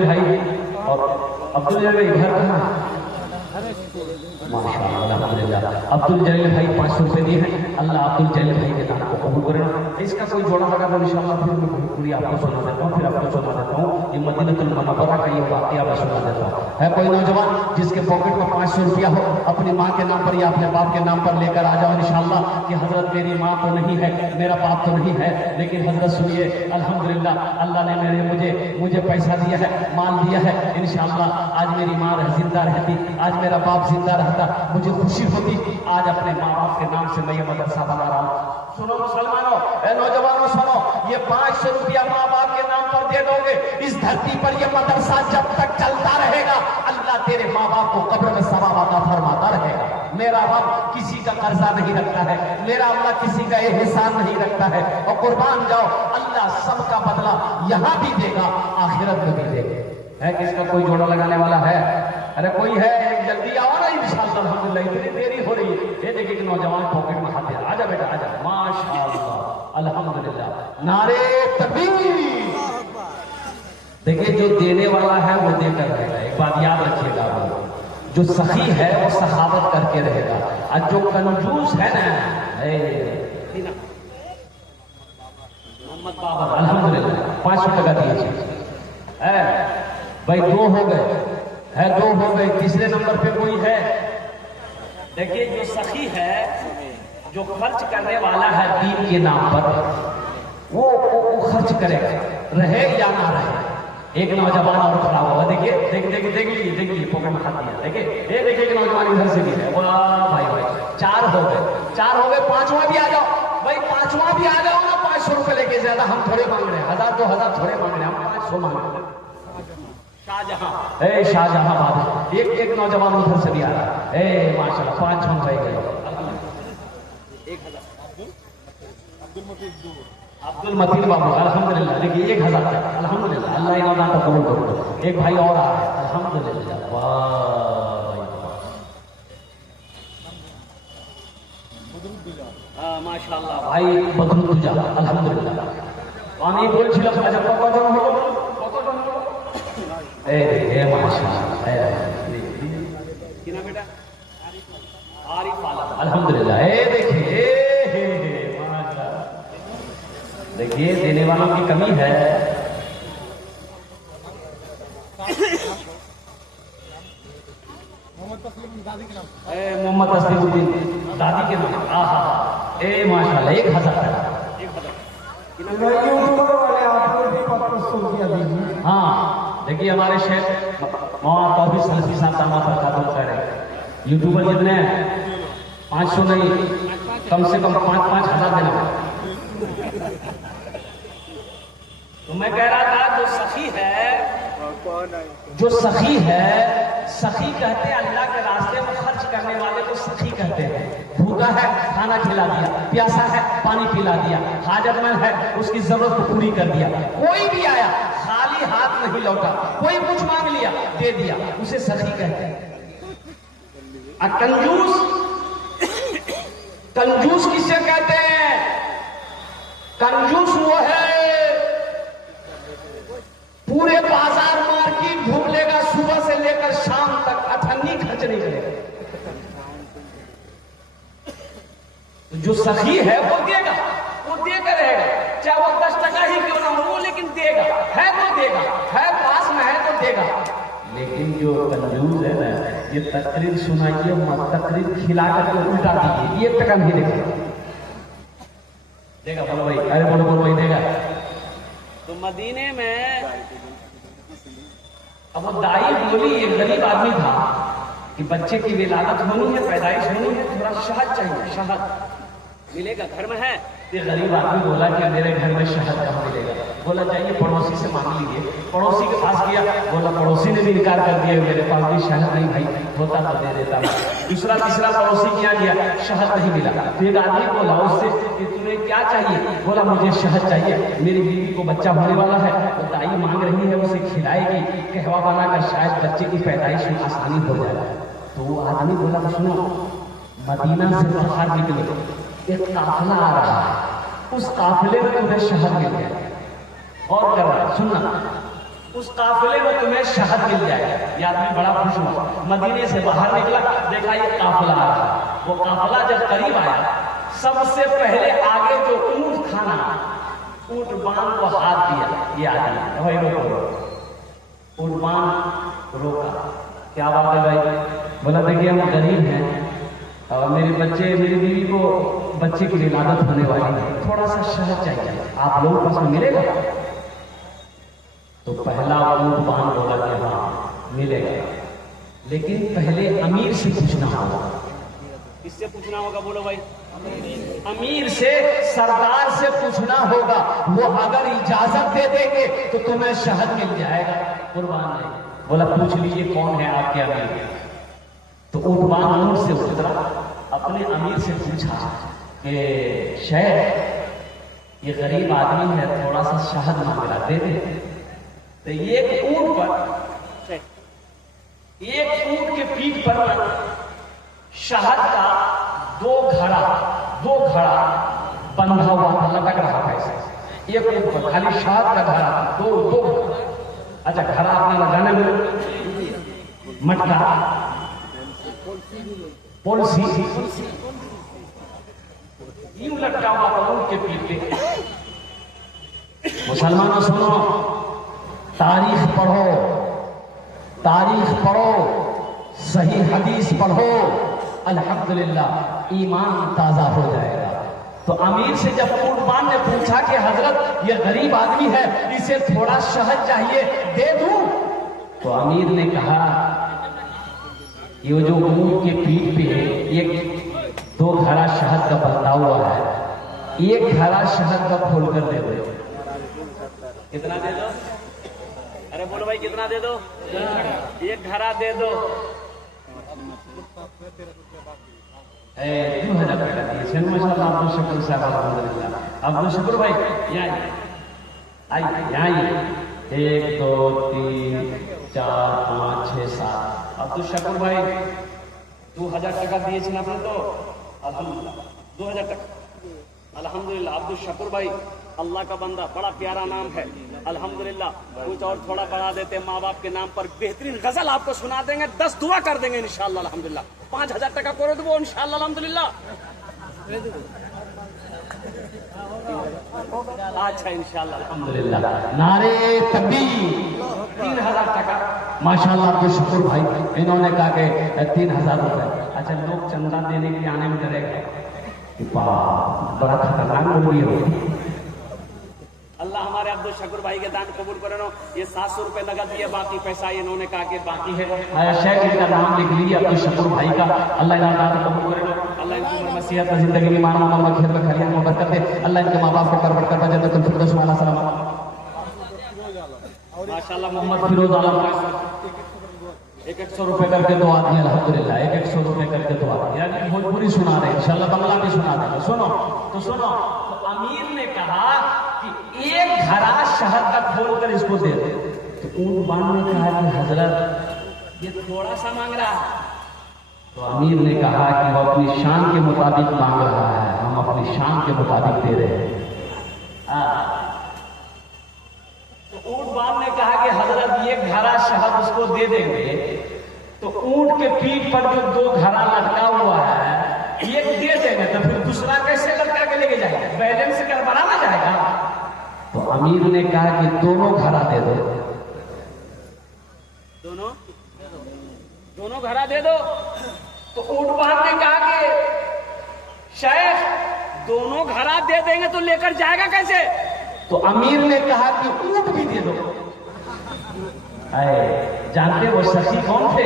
भाई। और अब्दुल जलील भाई घर कहाँ? माशाअल्लाह, अल्हम्दुलिल्लाह। अब्दुल जलील भाई 500 रुपए दिए हैं। अल्लाह अब्दुल जलील भाई के नाम को कबूल करे। इसका कोई जोड़ा लगा तो इंशाअल्लाह फिर मैं पूरी आपको सुना देता हूँ, ये मदीनतुल मुनव्वरा का ये वाकया मैं सुना देता हूँ। है कोई नौजवान जिसके पॉकेट में 500 रुपया हो, अपनी माँ के नाम पर या अपने बाप के नाम पर लेकर आ जाओ इंशाअल्लाह। कि हजरत मेरी माँ तो नहीं है, मेरा बाप तो नहीं है, लेकिन हजरत सुनिए, अल्हम्दुलिल्लाह अल्लाह ने मुझे पैसा दिया है, माल दिया है। इंशाअल्लाह आज मेरी माँ जिंदा रहती, आज मेरा बाप जिंदा रहता, मुझे खुशी होती। आज अपने माँ बाप के नाम से मैं ये मदरसा बना रहा हूँ। सुनो मुसलमानों, नौजवानों सुनो, ये 500 रुपया माँ बाप के नाम पर दे दोगे, इस धरती पर ये मदरसा जब तक चलता रहेगा, अल्लाह तेरे माँ बाप को कब्र में सवाब अता फरमाता रहेगा। मेरा रब किसी का कर्जा नहीं रखता है, मेरा अल्लाह किसी का एहसान नहीं रखता है। और कुर्बान जाओ, अल्लाह सबका बदला यहाँ भी देगा, आखिरत में भी देगा। है किसका कोई जोड़ा लगाने वाला है? अरे कोई है? एक जल्दी आओ ना इंशाअल्लाह। अल्हम्दुलिल्लाह इतनी देरी हो रही है। ये देखिए कि नौजवान पॉकेट में हाथ दिया, आजा बेटा आजा, माशाअल्लाह, अल्हम्दुलिल्लाह, नारे तकबीर। देखिए जो देने वाला है वो देकर रहेगा। एक बात याद रखिएगा, जो सखी है वो सखावत करके रहेगा, और जो कंजूस है ना, मोहम्मद बाबर अल्हम्दुलिल्लाह 500 टका दिए भाई। 2 हो गए, तीसरे नंबर पे कोई है? देखिए जो सखी है, जो खर्च करने वाला है दीन के नाम पर, वो खर्च करेगा, रहे या ना रहे। एक नौजवान और खड़ा हुआ, देखिए देख लीजिए पॉकेट में हाथ दिया, देखिए एक नौजवान इधर से भी है। वाह भाई 4 हो गए, 5वां भी आ जाओ भाई, 5वां भी आ जाओ ना। 500 रुपए लेके, ज्यादा हम थोड़े मांग रहे हैं, 1000 2000 थोड़े मांग रहे हैं, हम 500 मांग रहे हैं। शाहजहां बाबू, एक नौजवान उधर से भी आ रहा है, माशाल्लाह 5 छन रह गए। 1000 अब्दुल मतीन बाबू अल्हम्दुलिल्लाह, देखिए 1000 अल्हम्दुलिल्लाह, अल्लाह इनाम को कबूल करो। एक भाई और आ रहा है, अल्हम्दुलिल्लाह, वाह माशाल्लाह भाई बदरुद्दुजा अल्हम्दुलिल्लाह। আমি বলছিলাম আচ্ছা কতজন হলো? কি নাম এটা? आरिफ आलम अल्हम्दुलिल्लाह। देखिए देने वालों की कमी है। मोहम्मद तस्लीमुद्दीन दादी के नाम, माशाल्लाह 1000 टका। हाँ देखिए हमारे शेख मौलाना तौफीक सलफी साहब दामाद बरकातुहू कह रहे हैं, यूट्यूबर जितने 500 नहीं, कम से कम 5-5 हजार देना। तो मैं कह रहा था जो सखी है, सखी कहते हैं अल्लाह के रास्ते में खर्च करने वाले को सखी कहते हैं। भूखा है खाना खिला दिया, प्यासा है पानी पिला दिया, हाजतमंद है उसकी जरूरत को पूरी कर दिया। कोई भी आया खाली हाथ नहीं लौटा, कोई कुछ मांग लिया दे दिया, उसे सखी कहते हैं। कंजूस किसे कहते हैं? कंजूस वो है पूरे बाजार मार्केट घूम लेगा, सुबह से लेकर शाम तक अठन्नी खर्च नहीं करेगा। जो सखी है वो देगा, वो देकर रहेगा, चाहे वो 10 टका ही क्यों ना हो, वो लेकिन देगा, है वो देगा, है पास में है तो देगा। लेकिन जो कंजूस है ना, ये तकरीर सुनाइए मत, तकरीर खिला करके उल्टा दीजिए, 1 टका नहीं देगा। देगा बोलो भाई, अरे बोलो भाई देगा। तो मदीने में अब वो दाई बोली, एक गरीब आदमी था, कि बच्चे की विलादत होनी है, पैदाइश होनी है, थोड़ा शहद चाहिए, शहद मिलेगा घर में है। ये गरीब आदमी बोला कि मेरे घर में शहद कहाँ मिलेगा? बोला जाइए पड़ोसी से मांग लीजिए। पड़ोसी के पास गया, बोला पड़ोसी ने भी इनकार कर दिया, मेरे पास भी शहद नहीं भाई, होता तो दे देता। दूसरा तीसरा पड़ोसी क्या गया, शहद नहीं मिला। तो एक आदमी बोला उससे कि तुम्हें क्या चाहिए? बोला मुझे शहद चाहिए, मेरी बीवी को बच्चा होने वाला है, तो दाई मांग रही है, उसे खिलाएगी, कहवा बनाकर शायद बच्चे की पैदाइश में आसानी हो जाए। तो वो आदमी बोला सुनो, मदीना से बाहर निकलो, एक काफिला आ रहा है, उस काफिले में तुम्हें शहद मिल जाएगा। और कर रहा है सुनना, उस काफिले में तुम्हें शहद मिल जाएगा। ये आदमी बड़ा खुश हुआ, मदीने से बाहर निकला, देखा ये काफिला आ रहा है। वो काफिला जब करीब आया, सबसे पहले आगे जो ऊंट खाना, ऊंट बांध को हाथ दिया। ये आदमी भाई रोको, ऊंट बांध रोका। क्या बात है भाई? बोला देखिए हम गरीब हैं और मेरे बच्चे, मेरी बीवी को बच्चे की विलादत होने वाली है, थोड़ा सा शहद चाहिए, आप लोगों को मिलेगा? तो पहला ऊंट बांध बोला कि हाँ मिलेगा, लेकिन पहले अमीर से पूछना होगा। किससे पूछना होगा बोलो भाई? अमीर से, सरदार से पूछना होगा। वो अगर इजाजत दे देंगे तो तुम्हें शहद मिल जाएगा। कुर्बान नहीं। बोला पूछ लीजिए कौन है आपके अमीर? तो ऊँटवान ऊँट से उतरा, अपने अमीर से पूछा कि शेख ये गरीब आदमी है, थोड़ा सा शहद मांग रहा, दे दे। तो एक ऊँट पर, एक ऊँट के पीठ पर शहद का दो घड़ा बंधा हुआ था, लटक रहा था ऐसे। एक ऊँट पर खाली शहद का घड़ा, दो अच्छा घड़ा आपने लगाने में मटका पॉलिसी यूं लटका हुआ था उनके पीठ पे। मुसलमानों सुनो, तारीख पढ़ो, सही हदीस पढ़ो, अल्हम्दुलिल्लाह ईमान ताजा हो जाएगा। तो अमीर से जब ऊँटवान ने पूछा कि हजरत ये गरीब आदमी है, इसे थोड़ा शहद चाहिए, दे दूं? तो अमीर ने कहा ये जो ऊँट के पीठ पे एक दो घड़ा शहद का बंधा हुआ है, एक घड़ा शहद का खोलकर दे दो। कितना दे दो? अरे बोलो भाई कितना दे दो? एक घड़ा दे दो। 2000 टका दिए माशाल्लाह। अब्दुल शुक्र साहब अल्हम्दुलिल्लाह। अब्दुल शुक्र भाई यहाँ आइए। 1 2 3 4 5 6 7। अब्दुल शुक्र भाई 2000 टका दिए आपने तो अल्हम्दुलिल्लाह। 2000 टका अल्हम्दुलिल्लाह। अब्दुल शुक्र भाई अल्लाह का बंदा, बड़ा प्यारा नाम है अल्हम्दुलिल्लाह। कुछ और थोड़ा बढ़ा देते, माँ बाप के नाम पर बेहतरीन गजल आपको सुना देंगे, 10 दुआ कर देंगे इंशाअल्लाह अल्हम्दुलिल्लाह। 5000 टका करे तो वो इंशाअल्लाह अल्हम्दुलिल्लाह। अच्छा इंशाअल्लाह अल्हम्दुलिल्लाह। नारे तकबीर। 3000 टका माशाअल्लाह आपके शुक्र भाई, इन्होंने कहा कि 3000 रुपए। अच्छा लोग चंदा देने के लिए आने में डरेगा, बड़ा खतरनाक मूवी है। अल्लाह हमारे अब्दुल शुक्र भाई के दान कबूल करे। ये 700 रुपए नगद दिए, बाकी पैसा इन्होंने कहा कि बाकी है। शेख इनका नाम लिख लीजिए अब्दुल शुक्र भाई का। अल्लाह इनका दान कबूल करे। अल्लाह इनकी उम्र में सेहत में, जिंदगी में मानो मामा खेत में खलियान में बरकत दे। अल्लाह इनके माँ बाप को करबट कर जन्नतुल फिरदौस वाला सलाम। माशाल्लाह मोहम्मद फिरोज आलम 100 रुपए करके दुआ दी अल्हम्दुलिल्लाह। 100 रुपए करके दुआ दी। यानी भोजपुरी सुना रहे, इंशाल्लाह बंगला भी सुना देंगे। सुनो तो अमीर ने कहा कि एक घड़ा शहद का खोलकर इसको दे दे। तो ऊँटवान ने कहा कि हजरत ये थोड़ा सा मांग रहा है। तो अमीर ने कहा कि वो अपनी शान के मुताबिक मांग रहा है, हम अपनी शान के मुताबिक दे रहे हैं। तो ऊँटवान ने कहा कि हजरत ये घड़ा शहद उसको दे देंगे तो ऊँट के पीठ पर जो 2 घड़ा लटका हुआ है एक दे देंगे, तो फिर दूसरा कैसे लटका के लेके जाएगा? बैलेंस गड़बड़ा ना जाएगा। तो अमीर ने कहा कि दोनों घड़ा दे दो। दोनों घड़ा दे दो। तो ऊँटवान ने कहा कि शेख दोनों घड़ा दे देंगे तो लेकर जाएगा कैसे? तो अमीर ने कहा कि ऊँट भी दे दो। जानते वो सखी कौन थे?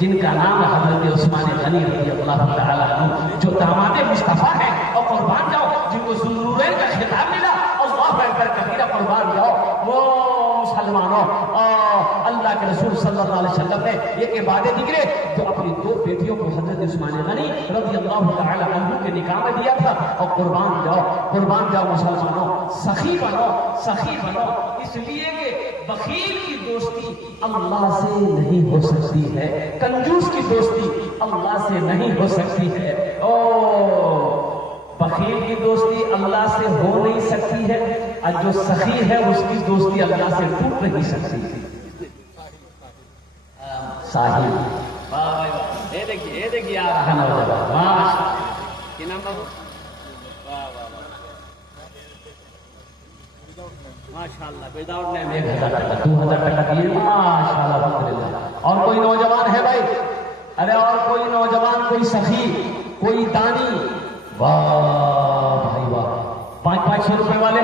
जिनका नाम है हजरत उस्मान गनी रज़ियल्लाहु ताला अन्हु, जो दामाद मुस्तफा है। और कुर्बान जाओ जिनको ज़ुन्नूरैन का खिताब मिला, अल्लाहु अकबर कबीरा, कुर्बान जाओ वो मुसलमानों। अल्लाह के रसूल सल्लल्लाहु अलैहि वसल्लम ने ये के वादे दिखरे जो अपनी दो बेटियों को हजरत उस्मान गनी रज़ियल्लाहु ताला अन्हु के निकाह में दिया था। और कुर्बान जाओ मुसलमानों, सखी बनो, सखी बनो, इसलिए कि बखील की दोस्ती अल्लाह से नहीं हो सकती है, कंजूस की दोस्ती अल्लाह से नहीं हो सकती है। बखील की दोस्ती अल्लाह से हो नहीं सकती है, और जो सखी है उसकी दोस्ती अल्लाह से टूट नहीं सकती। साहिब ये देखिए आ रहा नौजवान, माशाअल्लाह, विदाउट नेम 1000 टका 2000 टका दिए, माशाअल्लाह अल्हम्दुलिल्लाह। और कोई नौजवान है भाई? अरे और कोई नौजवान, कोई सखी, कोई दानी? वाह भाई वाह, 500 रुपए वाले,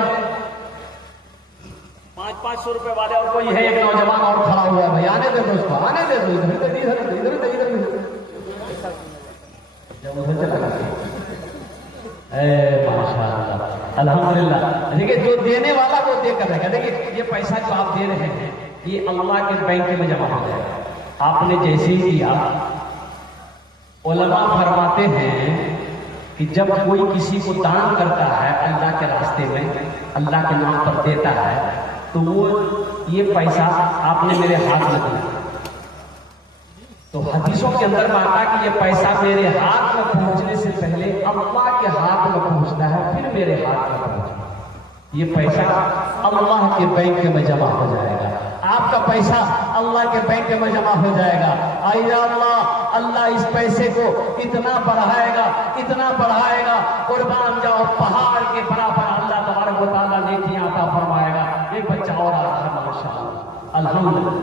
500 रुपए वाले। और कोई है एक नौजवान और खड़ा हुआ है भाई, आने दे दो उसको, आने दे दो, माशाअल्लाह अल्हम्दुलिल्लाह। देखिए जो देने वाला वो देकर रहेगा। देखिए ये पैसा जो आप दे रहे हैं ये अल्लाह के बैंक में जमा हो जाएगा। आपने जैसे ही दिया, उलमा फरमाते हैं कि जब कोई किसी को दान करता है अल्लाह के रास्ते में, अल्लाह के नाम पर देता है, तो वो ये पैसा आपने मेरे हाथ में दिया, तो हदीसों के अंदर माना कि ये पैसा मेरे हाथ में पहुंचने से पहले अल्लाह के हाथ में पहुंचता है, फिर मेरे हाथ में पहुंचता है। ये पैसा अल्लाह के बैंक में जमा हो जाएगा, आपका पैसा अल्लाह के बैंक में जमा हो जाएगा। आइया अल्लाह इस पैसे को इतना बढ़ाएगा, इतना बढ़ाएगा, कुर्बान जाओ पहाड़ के बराबर अल्लाह तबारक व तआला नेकियां अता फरमाएगा। एक बच्चा और आ रहा है माशाअल्लाह अल्हम्दुलिल्लाह।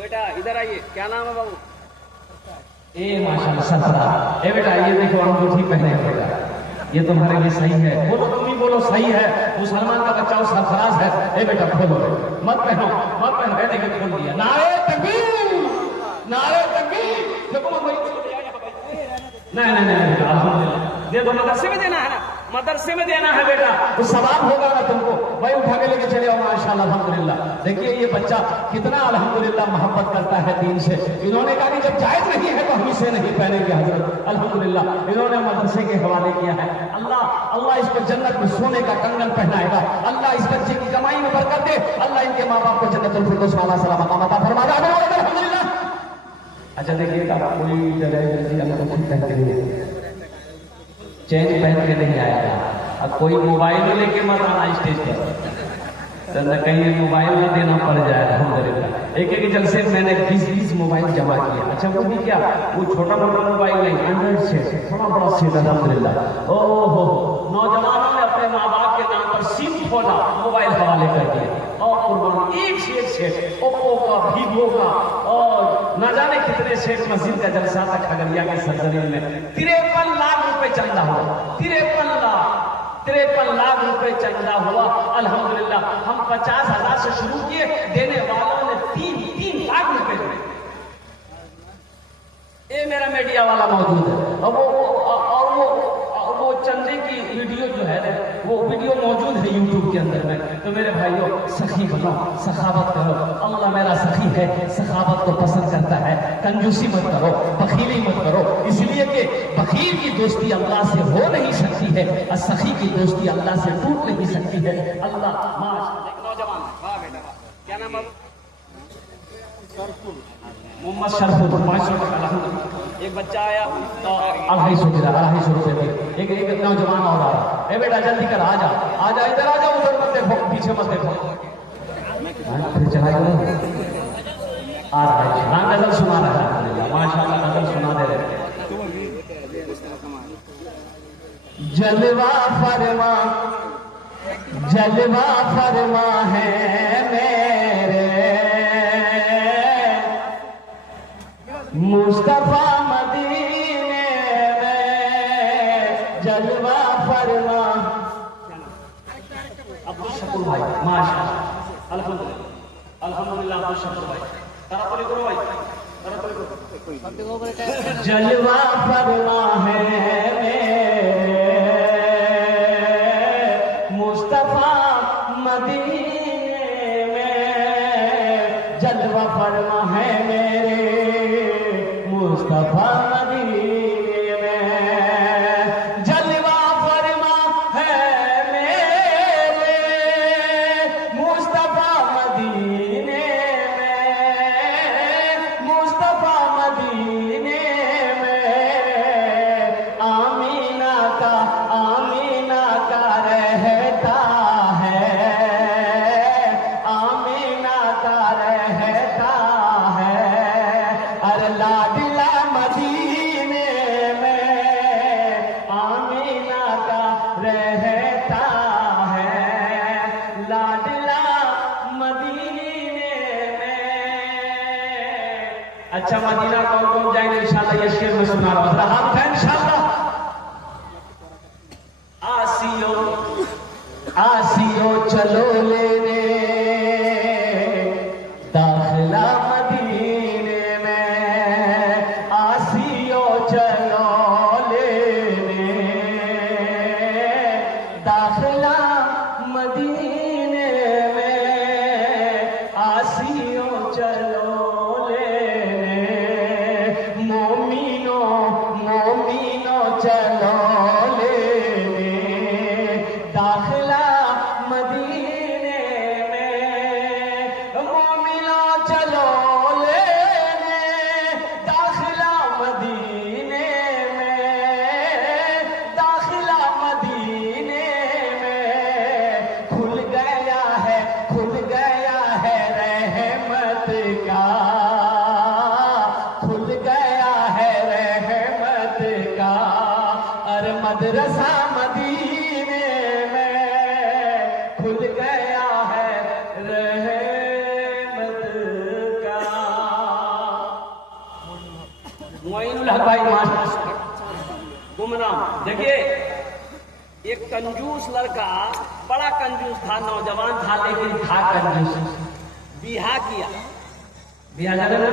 बेटा इधर आइए, क्या नाम है बाबू? माशाअल्लाह सरफराज। बेटा ये देखो अंगूठी पहने बेटा, ये तुम्हारे लिए सही है, बोलो तुम ही बोलो सही है। मुसलमान का बच्चा सरफराज है। बेटा खोलो, मत पहनो, मत पहनो। देखिए खोल दिया, नारे तकबीर, नारे तकबीर। देखो नहीं अल्हम्दुलिल्लाह, दे दो, मदरसे में देना है ना, मदरसे में देना है बेटा, तो सवाब होगा ना तुमको। भाई उठा के लेके चले आओ माशाअल्लाह अल्हम्दुलिल्लाह। देखिए ये बच्चा कितना अल्हम्दुलिल्लाह मोहब्बत करता है दीन से। इन्होंने कहा कि जब जायज नहीं है तो हम इसे नहीं पहनेंगे हजरत, अल्हम्दुलिल्लाह इन्होंने मदरसे के हवाले किया है। अल्लाह इसको जन्नत में सोने का कंगन पहनाएगा, अल्लाह इस बच्चे की कमाई में बरकत दे, अल्लाह इनके माँ बाप को जन्नतुल फिरदौस वाला सलाम अता फरमाएगा अल्हम्दुलिल्लाह। अच्छा देखिएगा, कोई जगह पहन के नहीं, चैन पहन के नहीं आएगा। अब कोई मोबाइल लेके मत आना स्टेज पर, तो न कहीं मोबाइल में देना पड़ जाए। अल्हम्दुलिल्लाह एक जलसे में मैंने 20 मोबाइल जमा किया। अच्छा वो भी क्या, वो छोटा मोटा मोबाइल नहीं, एंड्रॉइड सेट, थोड़ा बड़ा सेट अल्हम्दुलिल्लाह। ओहो, नौजवानों ने अपने माँ बाप के नाम पर सिम खोला, मोबाइल हवाले कर दिया, और कुर्बान एक से एक सेट, ओप्पो का, वीवो का, और न जाने कितने सेट। मस्जिद का जलसा था खगड़िया के सरजमीन में, 53 लाख रुपए चंदा हुआ, 53 लाख रुपए चंदा हुआ अल्हम्दुलिल्लाह। हम 50,000 से शुरू किए, देने वालों ने 3 लाख रुपए दिए। ये मेरा मीडिया वाला मौजूद है, और वो चंदे की वीडियो जो है वो वीडियो मौजूद है यूट्यूब के अंदर में। तो मेरे भाइयों सखी बनो, सखावत करो, अल्लाह मेरा सखी है, सखावत को पसंद करता है। कंजूसी मत करो, बखीली मत करो, इसलिए कि बखील की दोस्ती अल्लाह से हो नहीं सकती है, और सखी की दोस्ती अल्लाह से टूट नहीं सकती है। अल्लाह नौजवान, वाह बेटा, क्या नाम है? मोहम्मद शरफुल, 500 टका। एक बच्चा आया तो 250 रुपए। एक नौजवान और आ रहा, बेटा जल्दी कर, आजा इधर आजा, उधर मत देखो, पीछे मत देखो, फिर चला जाओ। आ रहा है गजल सुना रहा है, माशाअल्लाह गजल सुना दे रहे। जलवा फरमा है मेरे मुस्तफा मदीने में, जलवा फरमा। अब्दुल शकूर भाई माशाअल्लाह अल्हम्दुलिल्लाह, अब्दुल शकूर भाई, तारा बोले करो भाई। जलवा फरमा है मुस्तफा मदीने में, जलवा फरमा है मेरे मुस्तफा मदीने में, जलवा फरमा है मेरे मुस्तफा मदीने में, मुस्तफा मदीने में, आमीना का रहता है, आमीना का रहता है, अरे लाडला मदीने में, आमीना का रहता है, लाडला मदीने में। अच्छा, मदीना कौन कौन जाएंगे इंशाल्लाह, ये शेर में सुना रहा हूं, हम हैं इंशाल्लाह। आसियो चलो लेने दाखिला मदीने में, आसियो चलो लेने दाखिला मदीने में, आसियो चलो लेने, मोमिनो चलो लेने दाखिला मदीने में, मोमिनो चलो लेने दाखिला मदीने में, दाखिला मदीने में, खुल गया है रहमत का, खुल गया है रहमत का, अरे मदरसा मदीने में, खुल गया है रहमत का। मोइनुल हक भाई मास्टर गुमनाम। देखिए, एक कंजूस लड़का, बड़ा कंजूस था, नौजवान था, लेकिन था कंजूस। बिहा किया, बिहा जाने ना,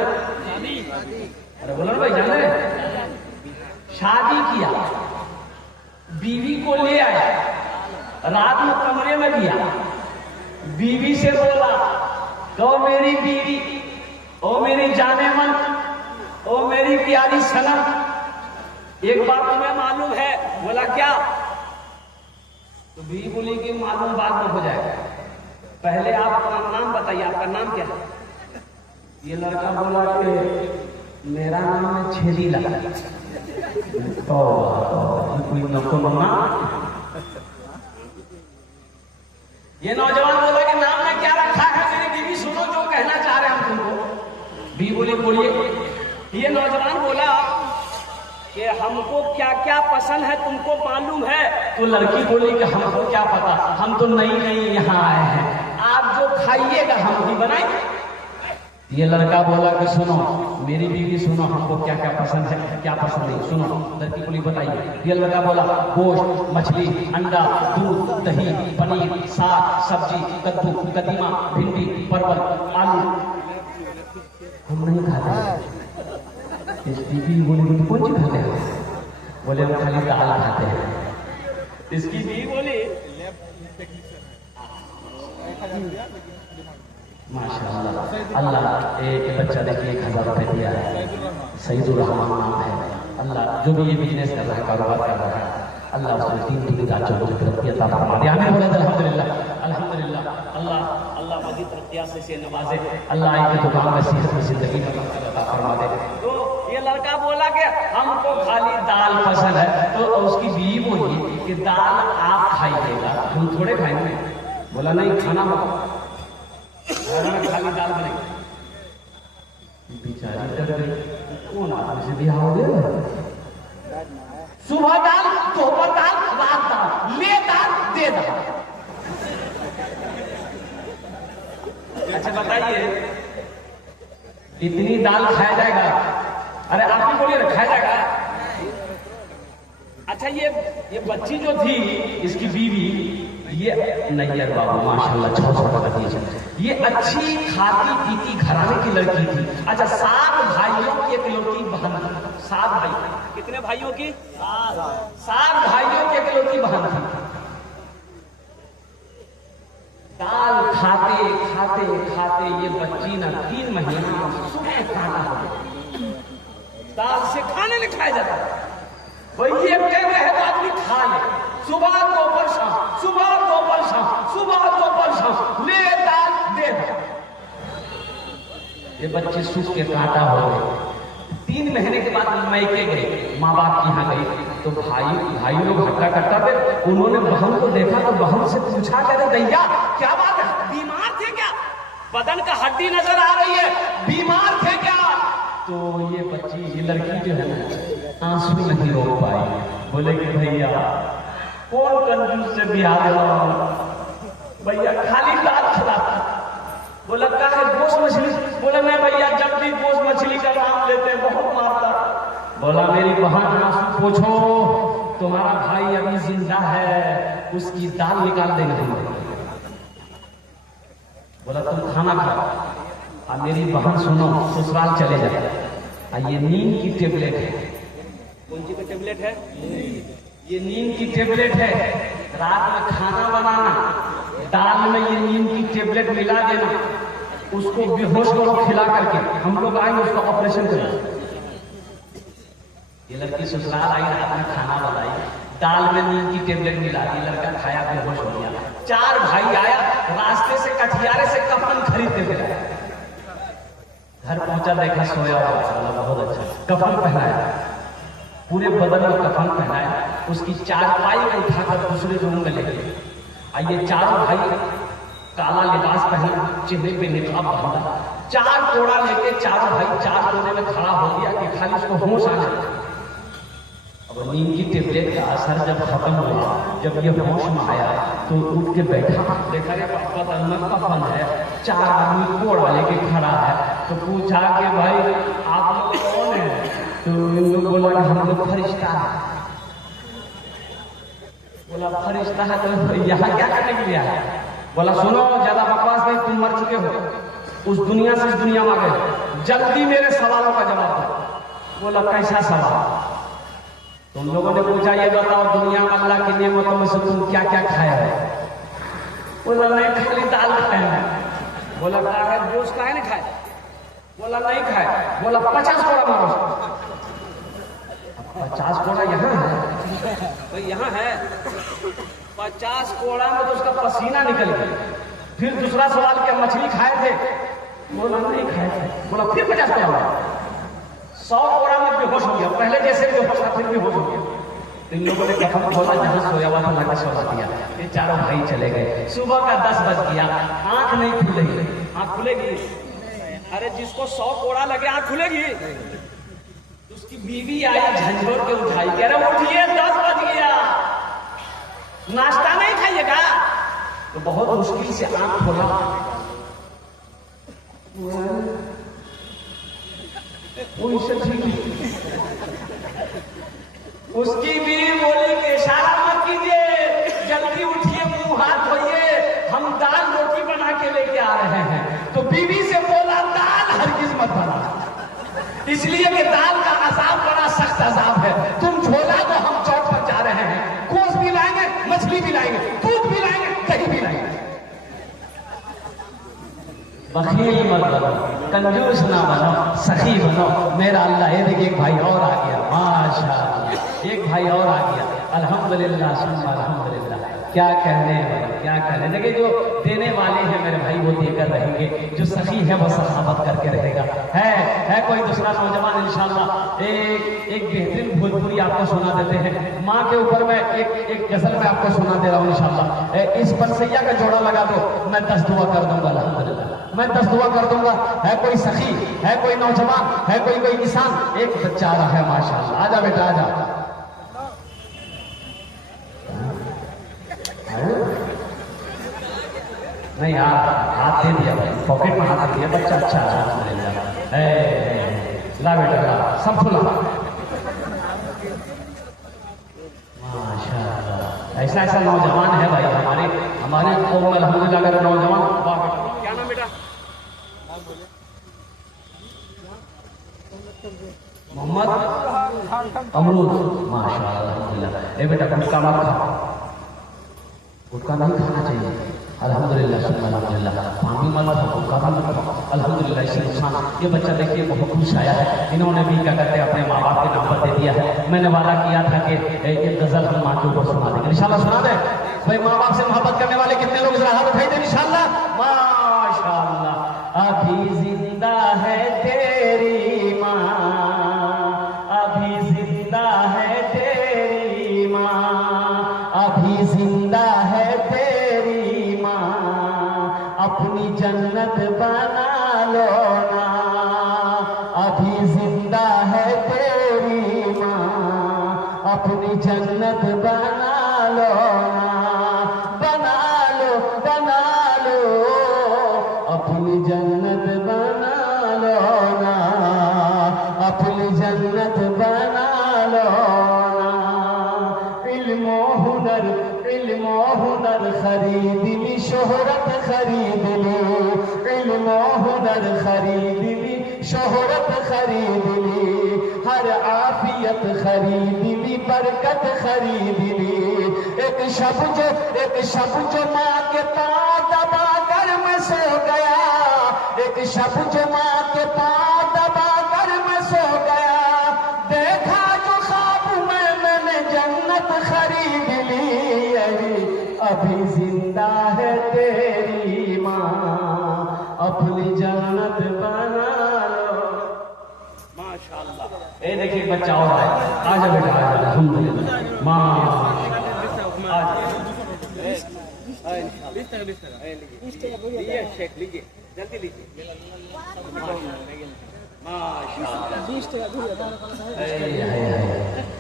अरे बोलो ना भाई, जाने, शादी किया, बीवी को ले आया, रात में कमरे में गया, बीवी से बोला, तो मेरी बीवी, ओ मेरी जाने मन, ओ मेरी प्यारी सनम, एक बात तुम्हें मालूम है? बोला क्या? तो बीवी बोली कि मालूम बाद में हो जाएगा, पहले आप अपना नाम बताइए, आपका नाम क्या है? ये लड़का बोला कि मेरा नाम है छेदीला। तो कोई नको मम्मा, ये नौजवान बोला कि नाम में क्या रखा है? मेरी बीवी सुनो जो कहना चाह रहे हैं हम तुमको। बीवी बोली बोलिए। ये नौजवान बोला कि हमको क्या क्या पसंद है तुमको मालूम है? तो लड़की बोली कि हमको क्या पता, हम तो नई नई यहाँ आए हैं, आप जो खाइएगा हम भी बनाएंगे। ये लड़का बोला कि सुनो मेरी बीवी, सुनो हमको क्या क्या पसंद है, क्या पसंद नहीं, सुनो। लड़की बोली बताइए। ये लड़का बोला गोश्त, मछली, अंडा, दूध, दही, पनीर, साग, सब्जी, कद्दू, कदीमा, भिंडी, परवल, आलू। हम नहीं खाते। इस बीवी बोली कौन सी खाते हैं? बोले हम खाली दाल खाते हैं। इसकी बीवी बोली माशाअल्लाह, अल्लाह एक बच्चा देखिए 1000 रुपए दिया है, सईदुर रहमान नाम है। अल्लाह जो भी ये बिजनेस कर रहा है, कारोबार कर रहा है, अल्लाह उसको 3 दुनिया चौबीस तरक्की अता फरमा दे। हमें बोला अल्हम्दुलिल्लाह, अल्हम्दुलिल्लाह। अल्लाह मजीद तरक्कियां से नवाजे, अल्लाह इनकी दुकान में सेहत में जिंदगी अता फरमा दे। तो ये लड़का बोला कि हमको खाली दाल पसंद है। तो उसकी बीवी बोली कि दाल आप खाइएगा, हम थोड़े खाएंगे। बोला नहीं, खाना मत, खाली दाल बनेगी। बेचारी डर गई, कौन आदमी से बिहार हो गया? सुबह दाल, दोपहर दाल, रात दाल, ले दाल दे दाल। अच्छा बताइए, इतनी दाल खाया जाएगा? अरे आप भी बोलिए ना, खाया जाएगा? अच्छा ये बच्ची जो थी, इसकी बीवी, ये नैयर बाबू माशाल्लाह 600 टका दिए। ये अच्छी खाती पीती घराने की लड़की थी। अच्छा 7 भाई भाइयों की इकलौती बहन थी, 7 भाई। कितने भाइयों की? 7 भाइयों की इकलौती बहन थी। दाल खाते खाते खाते ये बच्ची ना 3 महीना सुबह खाना हो गया। दाल से खाने नहीं खाया जाता, वही एक टाइम रहे तो आदमी खा ले, सुबह दोपहर शाम, सुबह दोपहर शाम, सुबह दोपहर शाम, ले दाल दे। ये बच्चे सूख के कांटा हो गए। 3 महीने के बाद मैके गए, माँ बाप के यहाँ गई तो भाई लोग हट्टा कट्टा पे, उन्होंने बहन को देखा तो बहन से पूछा, कहते दैया क्या बात है, बीमार थे क्या? बदन का हड्डी नजर आ रही है, बीमार थे क्या? तो ये बच्ची, ये लड़की जो है ना, आंसू नहीं रोक पाई। बोले कि भैया कौन कंजूस से बिहार भैया खाली दाल खिलाता। बोला क्या है, गोश्त मछली? बोला नहीं भैया, जब भी गोश्त मछली का नाम लेते हैं बहुत मारता। बोला मेरी बहन आंसू पोछो, तुम्हारा भाई अभी जिंदा है, उसकी दाल निकाल देंगे हम। बोला तुम खाना खाओ, और मेरी बहन सुनो, ससुराल चले जाए। ये नींद की टेबलेट है। कौन सी का टेबलेट है? ये नींद की टेबलेट है। रात में खाना बनाना, दाल में ये नींद की टेबलेट मिला देना, उसको बेहोश करो खिला करके, हम लोग आएंगे उसका ऑपरेशन करेंगे। ये लड़की ससुराल आई, रात में खाना बनाई, दाल में नींद की टेबलेट मिला दी, लड़का खाया, बेहोश हो गया। 4 भाई आया, रास्ते से कठियारे से कफन खरीद के लाया। घर पहुंचा, देखा सोया हुआ, बहुत अच्छा कफन पहनाया, पूरे बदन में कफन पहनाया, उसकी चारपाई को उठाकर दूसरे रूम में ले गए। ये 4 भाई काला लिबास पहना, चेहरे पे निकाब बांधा, 4 कोड़ा लेके 4 भाई 4 कोने में खड़ा हो गया कि खाली उसको होश आ जाए। अब नींद की टेबलेट का असर जब खत्म हुआ, जब ये होश में आया तो उठ के बैठा, देखा रे बदन में कफन है, 4 आदमी कोड़ा लेके खड़ा है। तो पूछा कि भाई आप लोग कौन है? तो इन लोग बोला कि हम लोग फरिश्ता है। बोला फरिश्ता है तो यहाँ क्या करने के लिए आया? बोला सुनो, ज्यादा बकवास नहीं, तुम मर चुके हो, उस दुनिया से इस दुनिया में आ गए, जल्दी मेरे सवालों का जवाब दो। बोला कैसा सवाल? तुम लोगों ने पूछा ये बताओ दुनिया में अल्लाह की नेमतों में से तुम क्या क्या खाया है? बोला नहीं, खाली दाल खाया है। बोला क्या है, गोश्त खाए नहीं खाए? बोला नहीं खाए। बोला 50 कोड़ा मारो। 50 कोड़ा यहाँ है भाई, यहाँ है 50 कोड़ा में तो उसका पसीना निकल गया। फिर दूसरा सवाल, क्या मछली खाए थे? बोला नहीं खाए थे। बोला फिर 50 कोड़ा मारो। 100 कोड़ा में बेहोश हो गया, पहले जैसे बेहोश था फिर बेहोश हो गया। इन लोगों ने कफन खोला, जहां सोया हुआ था लगा सोला दिया। ये 4 भाई चले गए। सुबह का 10 बज गया, आंख नहीं खुलेगी। आंख खुलेगी? अरे जिसको 100 कोड़ा लगे आंख खुलेगी? उसकी बीवी आई, झंझोर के उठाई, कह रहे उठिए 10 बज गया, नाश्ता नहीं खाइएगा? तो बहुत मुश्किल से आंख खोला, उसकी बीवी बोली कि इशारा मत कीजिए, जल्दी उठिए, मुंह हाथ धोइए, हम दाल रोटी बना के लेके आ रहे हैं। तो बीवी से बोला दाल हरगिज मत बना, इसलिए कि दाल का अजाब बड़ा सख्त अजाब है। तुम झोला तो हम चौक पर जा रहे हैं, गोश्त भी लाएंगे, मछली भी लाएंगे, दूध भी लाएंगे, दही भी लाएंगे। बखील मत बनो, कंजूस ना बनो, सखी बनो। मेरा अल्लाह, ये देखिए एक भाई और आ गया, माशाअल्लाह, एक भाई और आ गया, अल्हम्दुलिल्लाह सुम्मा अल्हम्दुलिल्लाह। क्या कहने हैं, क्या कहने। देखिए जो देने वाले हैं मेरे भाई वो देकर रहेंगे, जो सखी है वो सखावत करके रहेगा। है कोई दूसरा नौजवान इंशाअल्लाह एक बेहतरीन भोजपुरी आपको सुना देते हैं। माँ के ऊपर मैं एक गजल में आपको सुना दे रहा हूँ इंशाअल्लाह। इस बरसैया का जोड़ा लगा दो, मैं 10 दुआ कर दूंगा, अल्हम्दुलिल्लाह मैं 10 दुआ कर दूंगा। है कोई सखी, है कोई नौजवान, है कोई किसान, एक बच्चा आ रहा है माशाअल्लाह। आजा बेटा आजा। नहीं यार, हाथ दे दिया, पॉकेट में हाथ दिया, बच्चा अच्छा ला बेटा ला, सब खुला माशाअल्लाह। ऐसा नौजवान है भाई हमारे कौम में अल्हम्दुलिल्लाह। अगर नौजवान, क्या नाम बेटा? मोहम्मद अमरूद, माशाअल्लाह अल्हम्दुलिल्लाह। ए बेटा गुटखा मत खाओ, गुटखा नहीं खाना चाहिए। अल्हम्दुलिल्लाह सुन्नत अल्हम्दुलिल्लाह। पानी मत खाओ, गुटखा मत खाओ, अल्हम्दुलिल्लाह। इसी नुकसान ये बच्चा देखिए बहुत खुश आया है। इन्होंने भी क्या कहते हैं अपने माँ बाप के नाम पर दे दिया है। मैंने वादा किया था कि एक गजल हम माँ के ऊपर सुना देंगे, इंशाल्लाह सुना दे भाई। माँ बाप से मोहब्बत करने वाले कितने लोग जरा हाथ उठाई दे इंशाल्लाह। माशाअल्लाह। अभी जिंदा है तेरी माँ, अभी जिंदा है तेरी माँ, अभी जिंदा है तेरी माँ, अपनी जन्नत बना लो ना। अभी जिंदा है तेरी माँ, अपनी जन्नत बना लो ना। बना लो, बना लो, अपनी जन्नत बना लो ना, अपनी जन्नत बना लो ना। इल्मो हुनर, इल्मो हुनर खरीद ली, शोहरत खरीद ली, इल्मो हुनर खरीद ली, शोहरत खरीद ली, हर आफियत खरीद ली, बरकत खरीद ली। एक शब जो माँ के पाँव दबा कर मैं सो गया, एक शब जो माँ के पाँव दबा कर मैं सो गया, देखा जो ख्वाब में मैंने जन्नत खरीद ली। अभी जिंदा है तेरी माँ, अपनी जन्नत बना लो। माशाअल्लाह। ए देखिए बच्चा और आया, आजा बेटा आजा, अल्हम्दुलिल्लाह माँ। जल्दी लीजिए।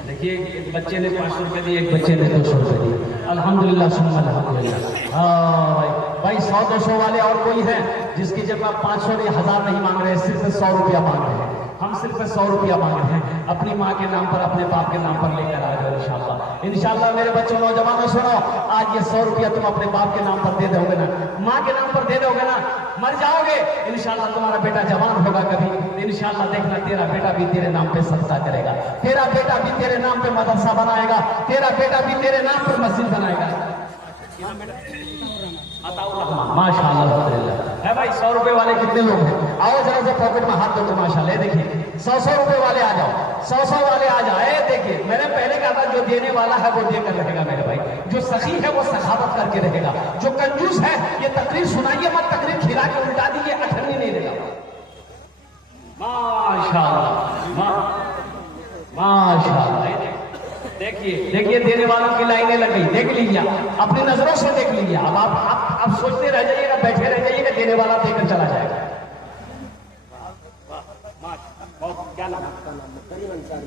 देखिए एक बच्चे ने 500 रुपए दिए, एक बच्चे ने 200 रुपए दिए। अल्हम्दुलिल्लाह सुन्नत अल्हम्दुलिल्लाह। हाँ भाई 100-200 वाले और कोई है जिसकी जगह 500 नहीं 1000 नहीं मांग रहे, सिर्फ 100 रुपया मांग रहे हैं। हम सिर्फ 100 रुपया मांग रहे हैं, अपनी माँ के नाम पर, अपने बाप के नाम पर लेकर आ जाओ इंशाल्लाह। इंशाल्लाह मेरे बच्चों नौजवानों सुनो, आज ये 100 रुपया तुम अपने बाप के नाम पर दे दोगे ना, माँ के नाम पर दे दोगे ना, मर जाओगे इंशाल्लाह तुम्हारा बेटा जवान होगा कभी, इंशाल्लाह देखना तेरा बेटा भी तेरे नाम पे सदका करेगा, तेरा बेटा भी तेरे नाम पे मदरसा बनाएगा, तेरा बेटा भी तेरे नाम पर मस्जिद बनाएगा। माशाअल्लाह अल्हम्दुलिल्लाह। है भाई 100 रुपए वाले कितने लोग हैं? आओ जरा से पॉकेट में हाथ दो तो माशाअल्लाह। देखिए 100 रुपए वाले आ जाओ, 100 वाले आ जाओ। देखिए मैंने पहले कहा था जो देने वाला है वो देकर रहेगा मेरे भाई, जो सखी है वो सखावत करके रहेगा, जो कंजूस है ये तकरीर सुनाइए मत, तकरीर खिला के उल्टा दीजिए, अठन्नी नहीं देगा। माशाअल्लाह माशाअल्लाह। देखिए देने वालों की लाइनें लग गई, देख लीजिए अपनी नजरों से देख लीजिए। अब आप सोचते रह जाइएगा, बैठे रह जाइएगा, देने वाला देकर चला जाएगा।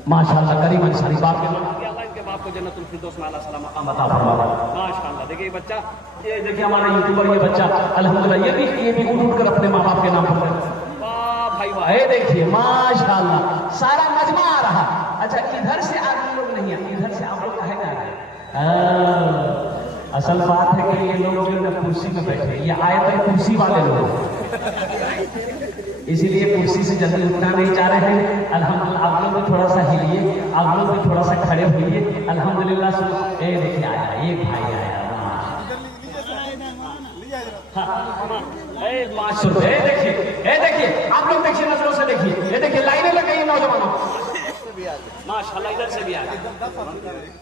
माशाअल्लाह करीम अंसारी बाप के नाम, अल्लाह इनके बाप को जन्नतुल फिरदौस में अल्लाह सलाम मकाम अता फरमाए। माशाअल्लाह। देखिए बच्चा, ये देखिए हमारा यूट्यूबर ये बच्चा अल्हम्दुलिल्लाह ये भी उठ कर अपने माँ बाप के नाम पर, वाह भाई वाह। ये देखिए माशाअल्लाह सारा मजमा आ रहा। अच्छा इधर से आदमी लोग नहीं है, इधर से आप लोग कहे जा रहे। असल बात है कि ये लोग जो है कुर्सी में बैठे, ये आए थे कुर्सी वाले लोग, इसीलिए कुर्सी से जल्दी उठना नहीं चाह रहे हैं। अल्हम्दुलिल्लाह आप लोग भी थोड़ा सा हिलिए, आप लोग भी थोड़ा सा खड़े होइए। अल्हम्दुलिल्लाह ए देखिए आया एक भाई आया 500 रुपए। देखिए आप लोग देखिए नजरों से देखिए, ये देखिए लाइनें लग गई नौजवानों। माशाअल्लाह इधर से भी आ गए।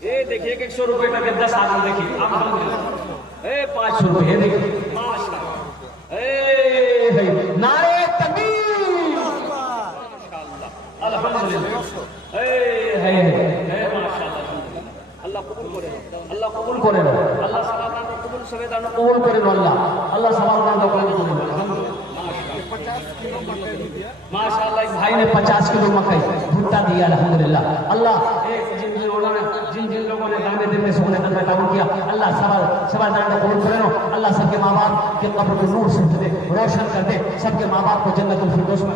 ये देखिए 100 रुपए का 10 आदमी देखिए, आप 500 रुपए देखिए माशाअल्लाह। नारे तकबीर माशाअल्लाह अल्हम्दुलिल्लाह। माशाअल्लाह अल्लाह कबूल करे, अल्लाह कबूल करे, अल्लाह सवाल कबूल सवेदान कबूल करे, अल्लाह सवाल कबूल। माशाअल्लाह इस भाई ने 50 किलो मकई भुट्टा दिया अल्हम्दुलिल्लाह। अल्लाह जिन लोगों ने दाने देने से उन्हें तक ताउन किया, अल्लाह सवाल दान कबूल करे, अल्लाह सबके माँ बाप के कब्र को नूर से दे, रोशन कर दे, सबके माँ बाप को जन्नतुल फिरदौस में।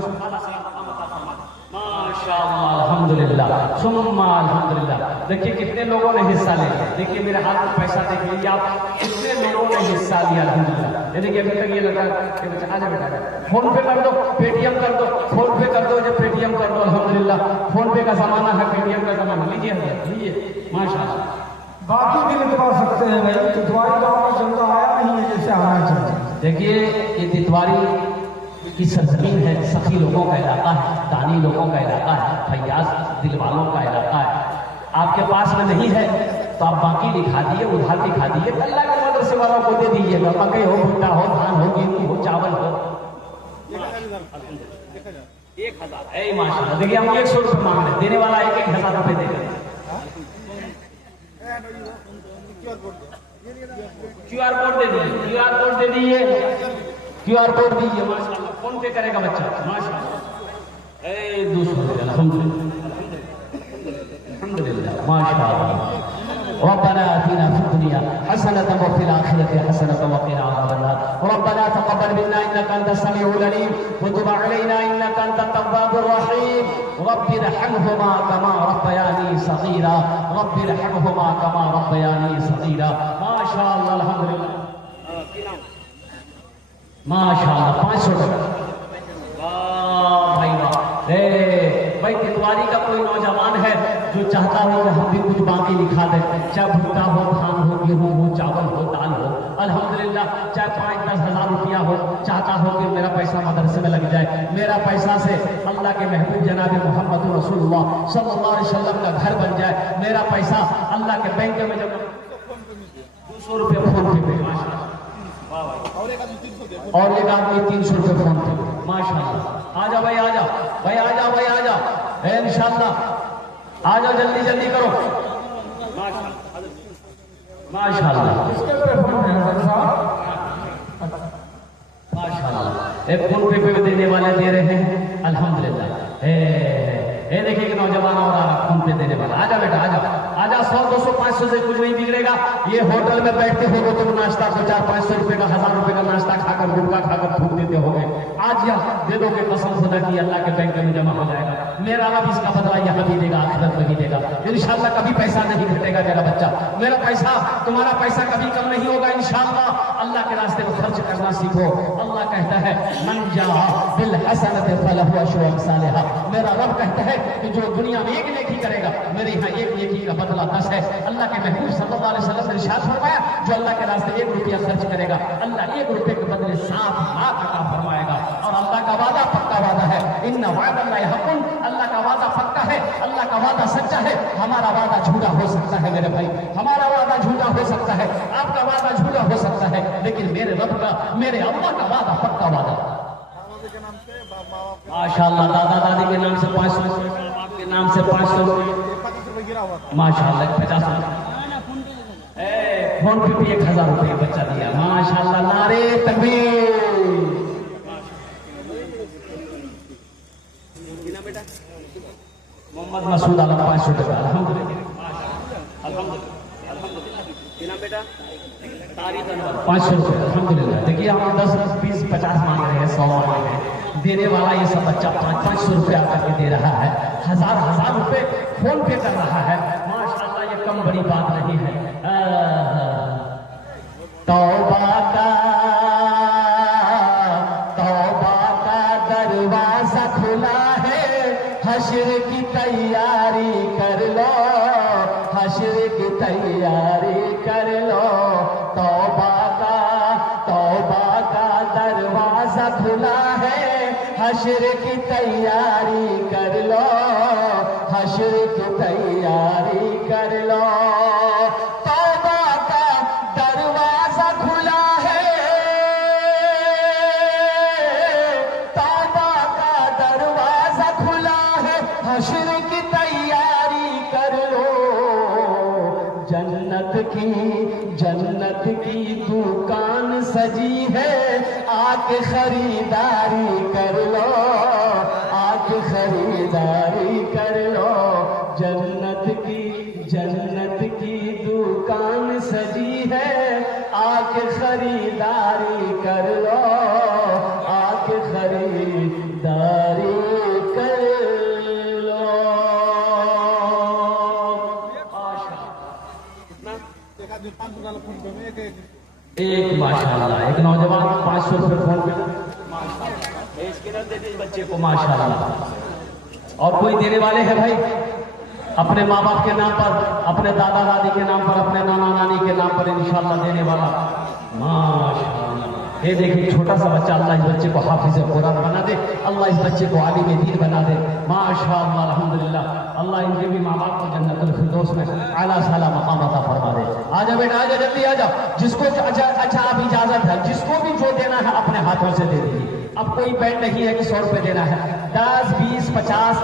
माशाअल्लाह अल्हम्दुलिल्लाह सुम्मा अल्हम्दुलिल्लाह। देखिए कितने लोगों ने हिस्सा लिया। देखिए मेरे हाथ में पैसा देख लीजिए आप, कितने लोगों ने हिस्सा लिया अल्हम्दुलिल्लाह। देखिए अभी तक ये लगा कि बच्चा आजा बेटा, फोन पे कर दो, पेटीएम कर दो, फोन पे कर दो, जब पेटीएम कर दो अल्हम्दुलिल्लाह। फोन पे का जमाना है, पेटीएम का जमाना। लीजिए लीजिए माशाल्लाह। बाकी भी लिखवा सकते हैं भाई, तितवारी गाँव का जनता आया नहीं है जैसे आना चाहिए। देखिए ये तितवारी की सरजमीन है, सखी लोगों का इलाका है, दानी लोगों का इलाका है, फैयाज दिल वालों का इलाका है। आपके पास में नहीं है तो आप बाकी लिखा दिए, उधार दिखा दिए, अल्लाह के मदरसे वालों को दे दीजिएगा। मकई हो, भुट्टा हो, धान हो, गेहूं हो, चावल हो। 1000 माशाल्लाह। देखिए हम 100 रुपये मांग रहे, देने वाला 1000 रुपये देगा। QR कोड दे दीजिए, QR कोड दे दीजिए, QR कोड दीजिए माशाल्लाह। फोन पे करेगा बच्चा माशाल्लाह। 200 अल्हम्दुलिल्लाह अल्हम्दुलिल्लाह माशाल्लाह। रब्बना आतिना फिद दुनिया हसनतन व फिल आखिरति हसनतन व क़िना अज़ाबन्नार। रब्बना तक़ब्बल मिन्ना इन्नका अंतस समीउल अलीम व तुब अलैना इन्नका अंतत तव्वाबुर रहीम। रब्बिरहमहुमा कमा रब्बयानी सग़ीरा, रब्बिरहमहुमा कमा रब्बयानी सग़ीरा। माशाअल्लाह अल्हम्दुलिल्लाह माशाअल्लाह। 500 टका। वाह भाई वाह। भाई तितवारी का कोई नौजवान है जो चाहता हो कि हम भी कुछ बाकी लिखा दें, चाहे भुट्टा हो, धान हो, गेहूं हो, चावल हो, दाल हो, अल्हम्दुलिल्लाह। चाहे 5-10 हज़ार रुपया हो, चाहता हो कि मेरा पैसा मदरसे में लग जाए, मेरा पैसा से अल्लाह के महबूब जनाब मोहम्मद रसूलुल्लाह सल्लल्लाहु अलैहि वसल्लम का घर बन जाए, मेरा पैसा अल्लाह के बैंक में जब 200 रुपये फोन पे माशाल्लाह, और एक आदमी 300 रुपये फोन पे माशाल्लाह। आजा भाई आजा, भाई आजा, भाई आजा, इंशाल्लाह आजा, जल्दी जल्दी करो माशाल्लाह। इसके पे फोन है माशाल्लाह। एक फोन पे देने वाले दे रहे हैं अल्हम्दुलिल्लाह। देखिए कि नौजवान और आ रहा फोन पे देने वाला। आजा बेटा आजा आजा। 100, 200, 500 से कुछ नहीं बिगड़ेगा। ये होटल में बैठते हो तुम नाश्ता को 400-500 रुपए का, 1000 रुपए का नाश्ता खाकर, गुटखा खाकर थूक देते हो गए। आज यह दे दो कि कसम खुदा की अल्लाह के बैंक में जमा हो जाएगा। मेरा रब इसका बदला यहाँ भी देगा, आखिरत में भी देगा इंशाल्लाह। कभी पैसा नहीं घटेगा मेरा बच्चा, मेरा पैसा, तुम्हारा पैसा कभी कम नहीं होगा इंशाल्लाह। अल्लाह के रास्ते में खर्च करना सीखो। अल्लाह कहता है मन जाअ बिल हसनति फलहु अशरु अम्सालिहा। मेरा रब कहता है कि जो दुनिया में एक नेकी करेगा, मेरे यहाँ एक नेकी का बदला 10 है। अल्लाह के महबूब सल्लल्लाहु अलैहि वसल्लम ने इरशाद फरमाया, जो अल्लाह के रास्ते 1 रुपया खर्च करेगा, अल्लाह 1 रुपये के बदले 7 लाख अता फरमाएगा। और अल्लाह का वादा पक्का वादा है, इन्ना वादल्लाहि हक़्क़ुन। अल्लाह का वादा पक्का है, अल्लाह का वादा सच्चा है। हमारा वादा झूठा हो सकता है मेरे भाई, हमारा वादा झूठा हो सकता है, आपका वादा झूठा हो सकता है, लेकिन मेरे रब का, मेरे अल्लाह का वादा पक्का वादा। माशाल्लाह। दादा दादी के नाम से 500, आपके नाम से 500, माशाल्लाह 50 फोन पे भी 1000 रुपये बच्चा दिया माशाल्लाह। नारे तकबीर। मोहम्मद मसूद आलम 500 टका अल्हम्दुलिल्लाह अल्हम्दुलिल्लाह। बेटा 500 रुपये अल्हम्दुलिल्लाह। देखिए हम 10, 20, 50 मांग रहे हैं, 100 मांग रहे हैं, देने वाला ये सब बच्चा 500 रुपया करके दे रहा है, 1000 रुपये फोन पे कर रहा है माशाल्लाह। ये कम बड़ी बात नहीं है। तौबा का दरवाजा खुला है, हश्र की तैयारी कर लो, हश्र की तैयारी कर लो। तौबा का दरवाजा खुला है, हश्र की तैयारी कर लो, हश्र की तैयारी कर लो। तौबा का दरवाजा खुला है, तौबा का दरवाजा खुला है, हश्र की तैयारी कर लो। जन्नत की दुकान सजी है, आके खरीदारी कर लो, आके खरीदारी कर लो। जन्नत की दुकान सजी है, आके खरीदारी कर लो, आके खरीदारी कर लो। एक माशाल्लाह एक नौजवान 500 रुपये फोन पे स्कैनर दे दीजिए बच्चे को माशाल्लाह। और कोई देने वाले हैं भाई अपने माँ बाप के नाम पर, अपने दादा दादी के नाम पर, अपने नाना नानी के नाम पर इंशाल्लाह देने वाला माशाल्लाह। ये देखिए छोटा सा बच्चा, अल्लाह इस बच्चे को हाफिज कुरान बना दे, अल्लाह इस बच्चे को आलिम दीन बना दे माशाल्लाह अल्हम्दुलिल्लाह। अल्लाह इनके भी माँ बाप को जन्नतुल फिरदौस में आला साला मकाम अता फरमा दे। आ जा बेटा, आ जा, जल्दी आ जा। जिसको अच्छा आप इजाजत है, जिसको भी जो देना है अपने हाथों से दे दीजिए। अब कोई बैंड नहीं है कि 100 रुपए देना है, 10, 20, 50,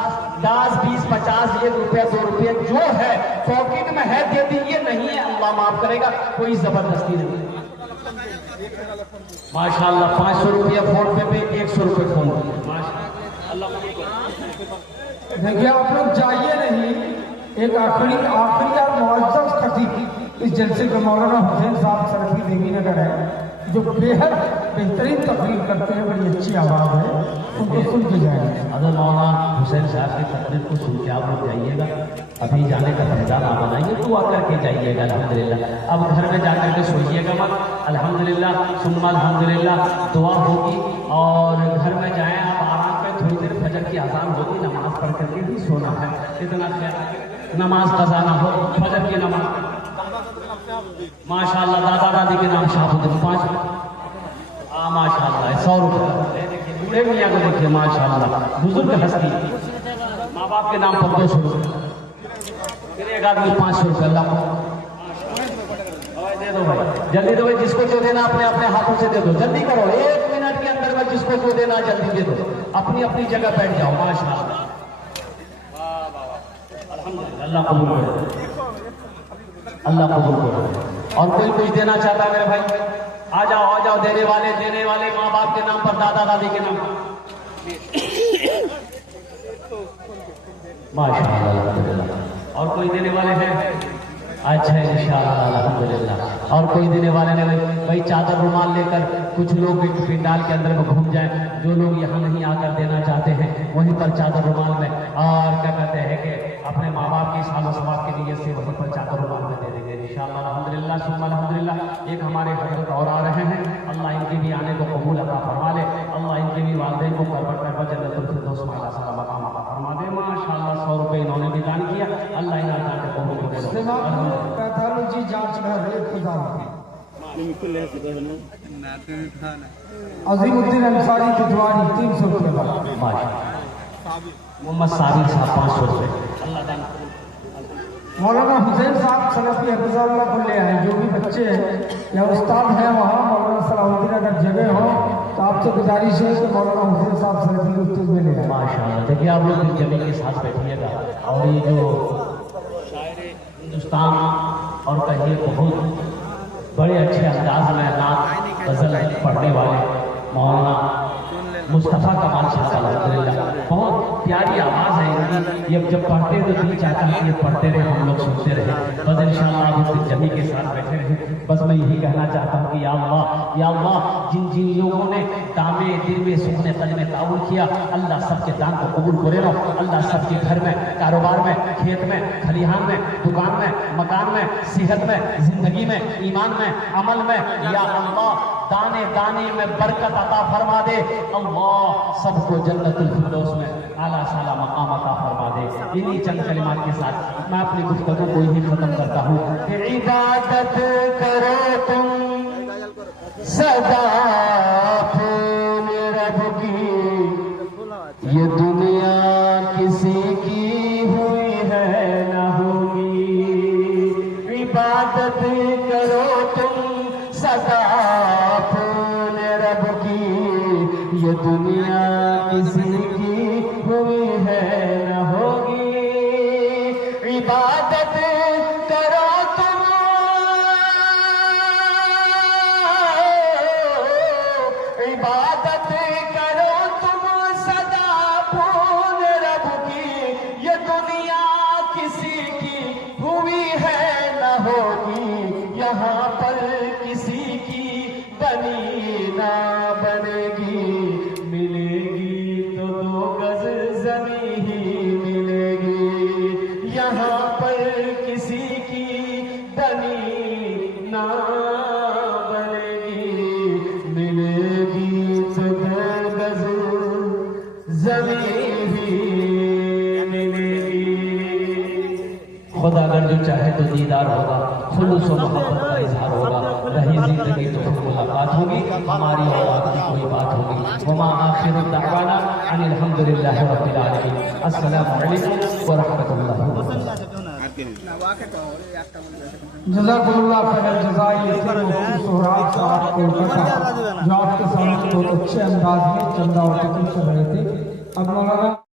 10, 20, 50, 1 रुपया 2 रुपये जो है पॉकेट में है दे दीजिए, नहीं है अल्लाह माफ करेगा, कोई जबरदस्ती नहीं माशाल्लाह। 500 रुपया फोन पे 100 रुपये फोन पे माशाल्लाह। देखिए आप लोग जाइए नहीं, एक आखिरी और मुअज़्ज़ज़ खतीब इस जलसे का मौलाना हुसैन साहब सरफी देवी नगर है, जो बेहद बेहतरीन तकरीर करते हैं, बड़ी अच्छी आवाज़ है, उनको सुन के जाएंगे। अगर मौलाना हुसैन साहब की तकरीर को सुन के आप लोग जाइएगा, अभी जाने का फैसला ना बनाइए, दुआ करके जाइएगा अल्हम्दुलिल्लाह। अब घर में जाकर के सोइएगा मत, अल्हम्दुलिल्लाह सुम्मा अल्हम्दुलिल्लाह दुआ होगी, और घर में जाएं आप आराम पे, थोड़ी देर फजर की अज़ान होगी, नमाज पढ़ करके भी सोना है, इतना नमाज कज़ा ना हो, फजर की नमाज माशाल्लाह। दादा दादी के नाम शाहबुद्दीन 5 माशाल्लाह 100 रुपये। बूढ़े मियाँ को देखिए माशाल्लाह, बुजुर्ग हस्ती, माँ बाप के नाम पर 200 रुपये, फिर एक आदमी 500 रुपये। अल्लाह दे दो भाई, जल्दी दो भाई, जिसको जो देना अपने अपने हाथों से दे दो, जल्दी करो, 1 मिनट के अंदर में जिसको जो देना जल्दी दे दो, अपनी अपनी जगह बैठ जाओ माशाल्लाह। अल्लाह कबूल करे, अल्लाह कबूल करे। और कोई कुछ देना चाहता है मेरे भाई, आ जाओ देने वाले माँ बाप के नाम पर, दादा दादी के नाम पर माशाअल्लाह अल्हम्दुलिल्लाह। और कोई देने वाले हैं? अच्छा इंशाअल्लाह अल्हम्दुलिल्लाह। और कोई देने वाले नहीं भाई, चादर रुमाल लेकर कुछ लोग एक पंडाल के अंदर में घूम जाएं, जो लोग यहाँ नहीं आकर देना चाहते हैं वहीं पर चादर रुमाल में, और क्या कहते हैं कि अपने माँ बाप की सालो सवाब के लिए से वहीं पर चादर रुमाल में दे देंगे इंशाअल्लाह अल्हम्दुलिल्लाह सुम्मा अल्हम्दुलिल्लाह। एक हमारे हजरत और आ रहे हैं, अल्लाह इनके भी आने को कबूल अता फरमा ले, अल्लाह इनके भी वालिदैन को करबा जन्नतुल फिरदौस में आला साला मकाम अता फरमा दे माशाअल्लाह। 100 रुपये इन्होंने भी दान किया, अल्लाह इन दान को कबूल करे। पैथोलॉजी जांच में 1000 अजीमुद्दीन अंसारी दुधवारी 300 रुपये मोहम्मद साबिर साहब 500 रुपये। मौलाना हुसैन साहब सलफी हफ़िज़हुल्लाह को ले आए, जो भी बच्चे हैं या उस्ताद हैं वहाँ मौलाना सलाहुद्दीन अगर जगह हो तो आपसे गुजारिश है कि मौलाना हुसैन साहब सलफी को स्टेज में ले आए माशाअल्लाह। देखिए आप लोग जमीन के साथ बैठिएगा, और ये जो शायर हिंदुस्तान और कहिए बहुत बड़े अच्छे अंदाज में नात गज़ल पढ़ने वाले मौलाना मुस्तफ़ा कमाल साहब अल्हम्दुलिल्लाह, बहुत प्यारी आवाज़ है इनकी, ये जब पढ़ते तो दिल चाहता है ये पढ़ते रहे, हम लोग सुनते रहे। बस इंशाअल्लाह आप इस जमी के साथ बैठे रहे। बस मैं यही कहना चाहता हूँ कि या अल्लाह जिन जिन लोगों ने दामे दिल में सुखने तज में ताउल किया, अल्लाह सबके दान को कबूल करे ना, अल्लाह सबके घर में, कारोबार में, खेत में, खलिहान में, दुकान में, मकान में, सेहत में, जिंदगी में, ईमान में, अमल में, या अल्लाह दाने दाने में बरकत अता फरमा दे, अल्लाह सबको जन्नतुल फिरदौस में आला साला मकाम अता फरमा दे। इन्हीं चंद कलिमात के साथ मैं अपनी गुफ्तगू को ही खत्म करता हूँ। इबादत करो तुम सदा रब की, ये दुनिया किसी की हुई है ना होगी। इबादत करो तुम सदा रब की, ये दुनिया किसी की हुई है न होगी। इबादत करो तुम, इबादत करो तुम सदा पून रब की, ये दुनिया किसी की हुई है न होगी। यहाँ पर किसी की तो दीदार होगा, खुलूस और मोहब्बत का इजहार होगा, रही जिंदगी तो फिर मुलाकात होगी, हमारी औलाद की कोई बात होगी। वमा आखिरु दअवाना अनिल हम्दुलिल्लाहि रब्बिल आलमीन। अस्सलामु अलैकुम व रहमतुल्लाहि व बरकातुहू। जज़ाकुमुल्लाह खैर जज़ा। ये थे मुफ्ती सोहराब साहब कोलकाता, जो आपके सामने बहुत अच्छे अंदाज में चंदा और तकरीर कर रहे थे। अब मौलाना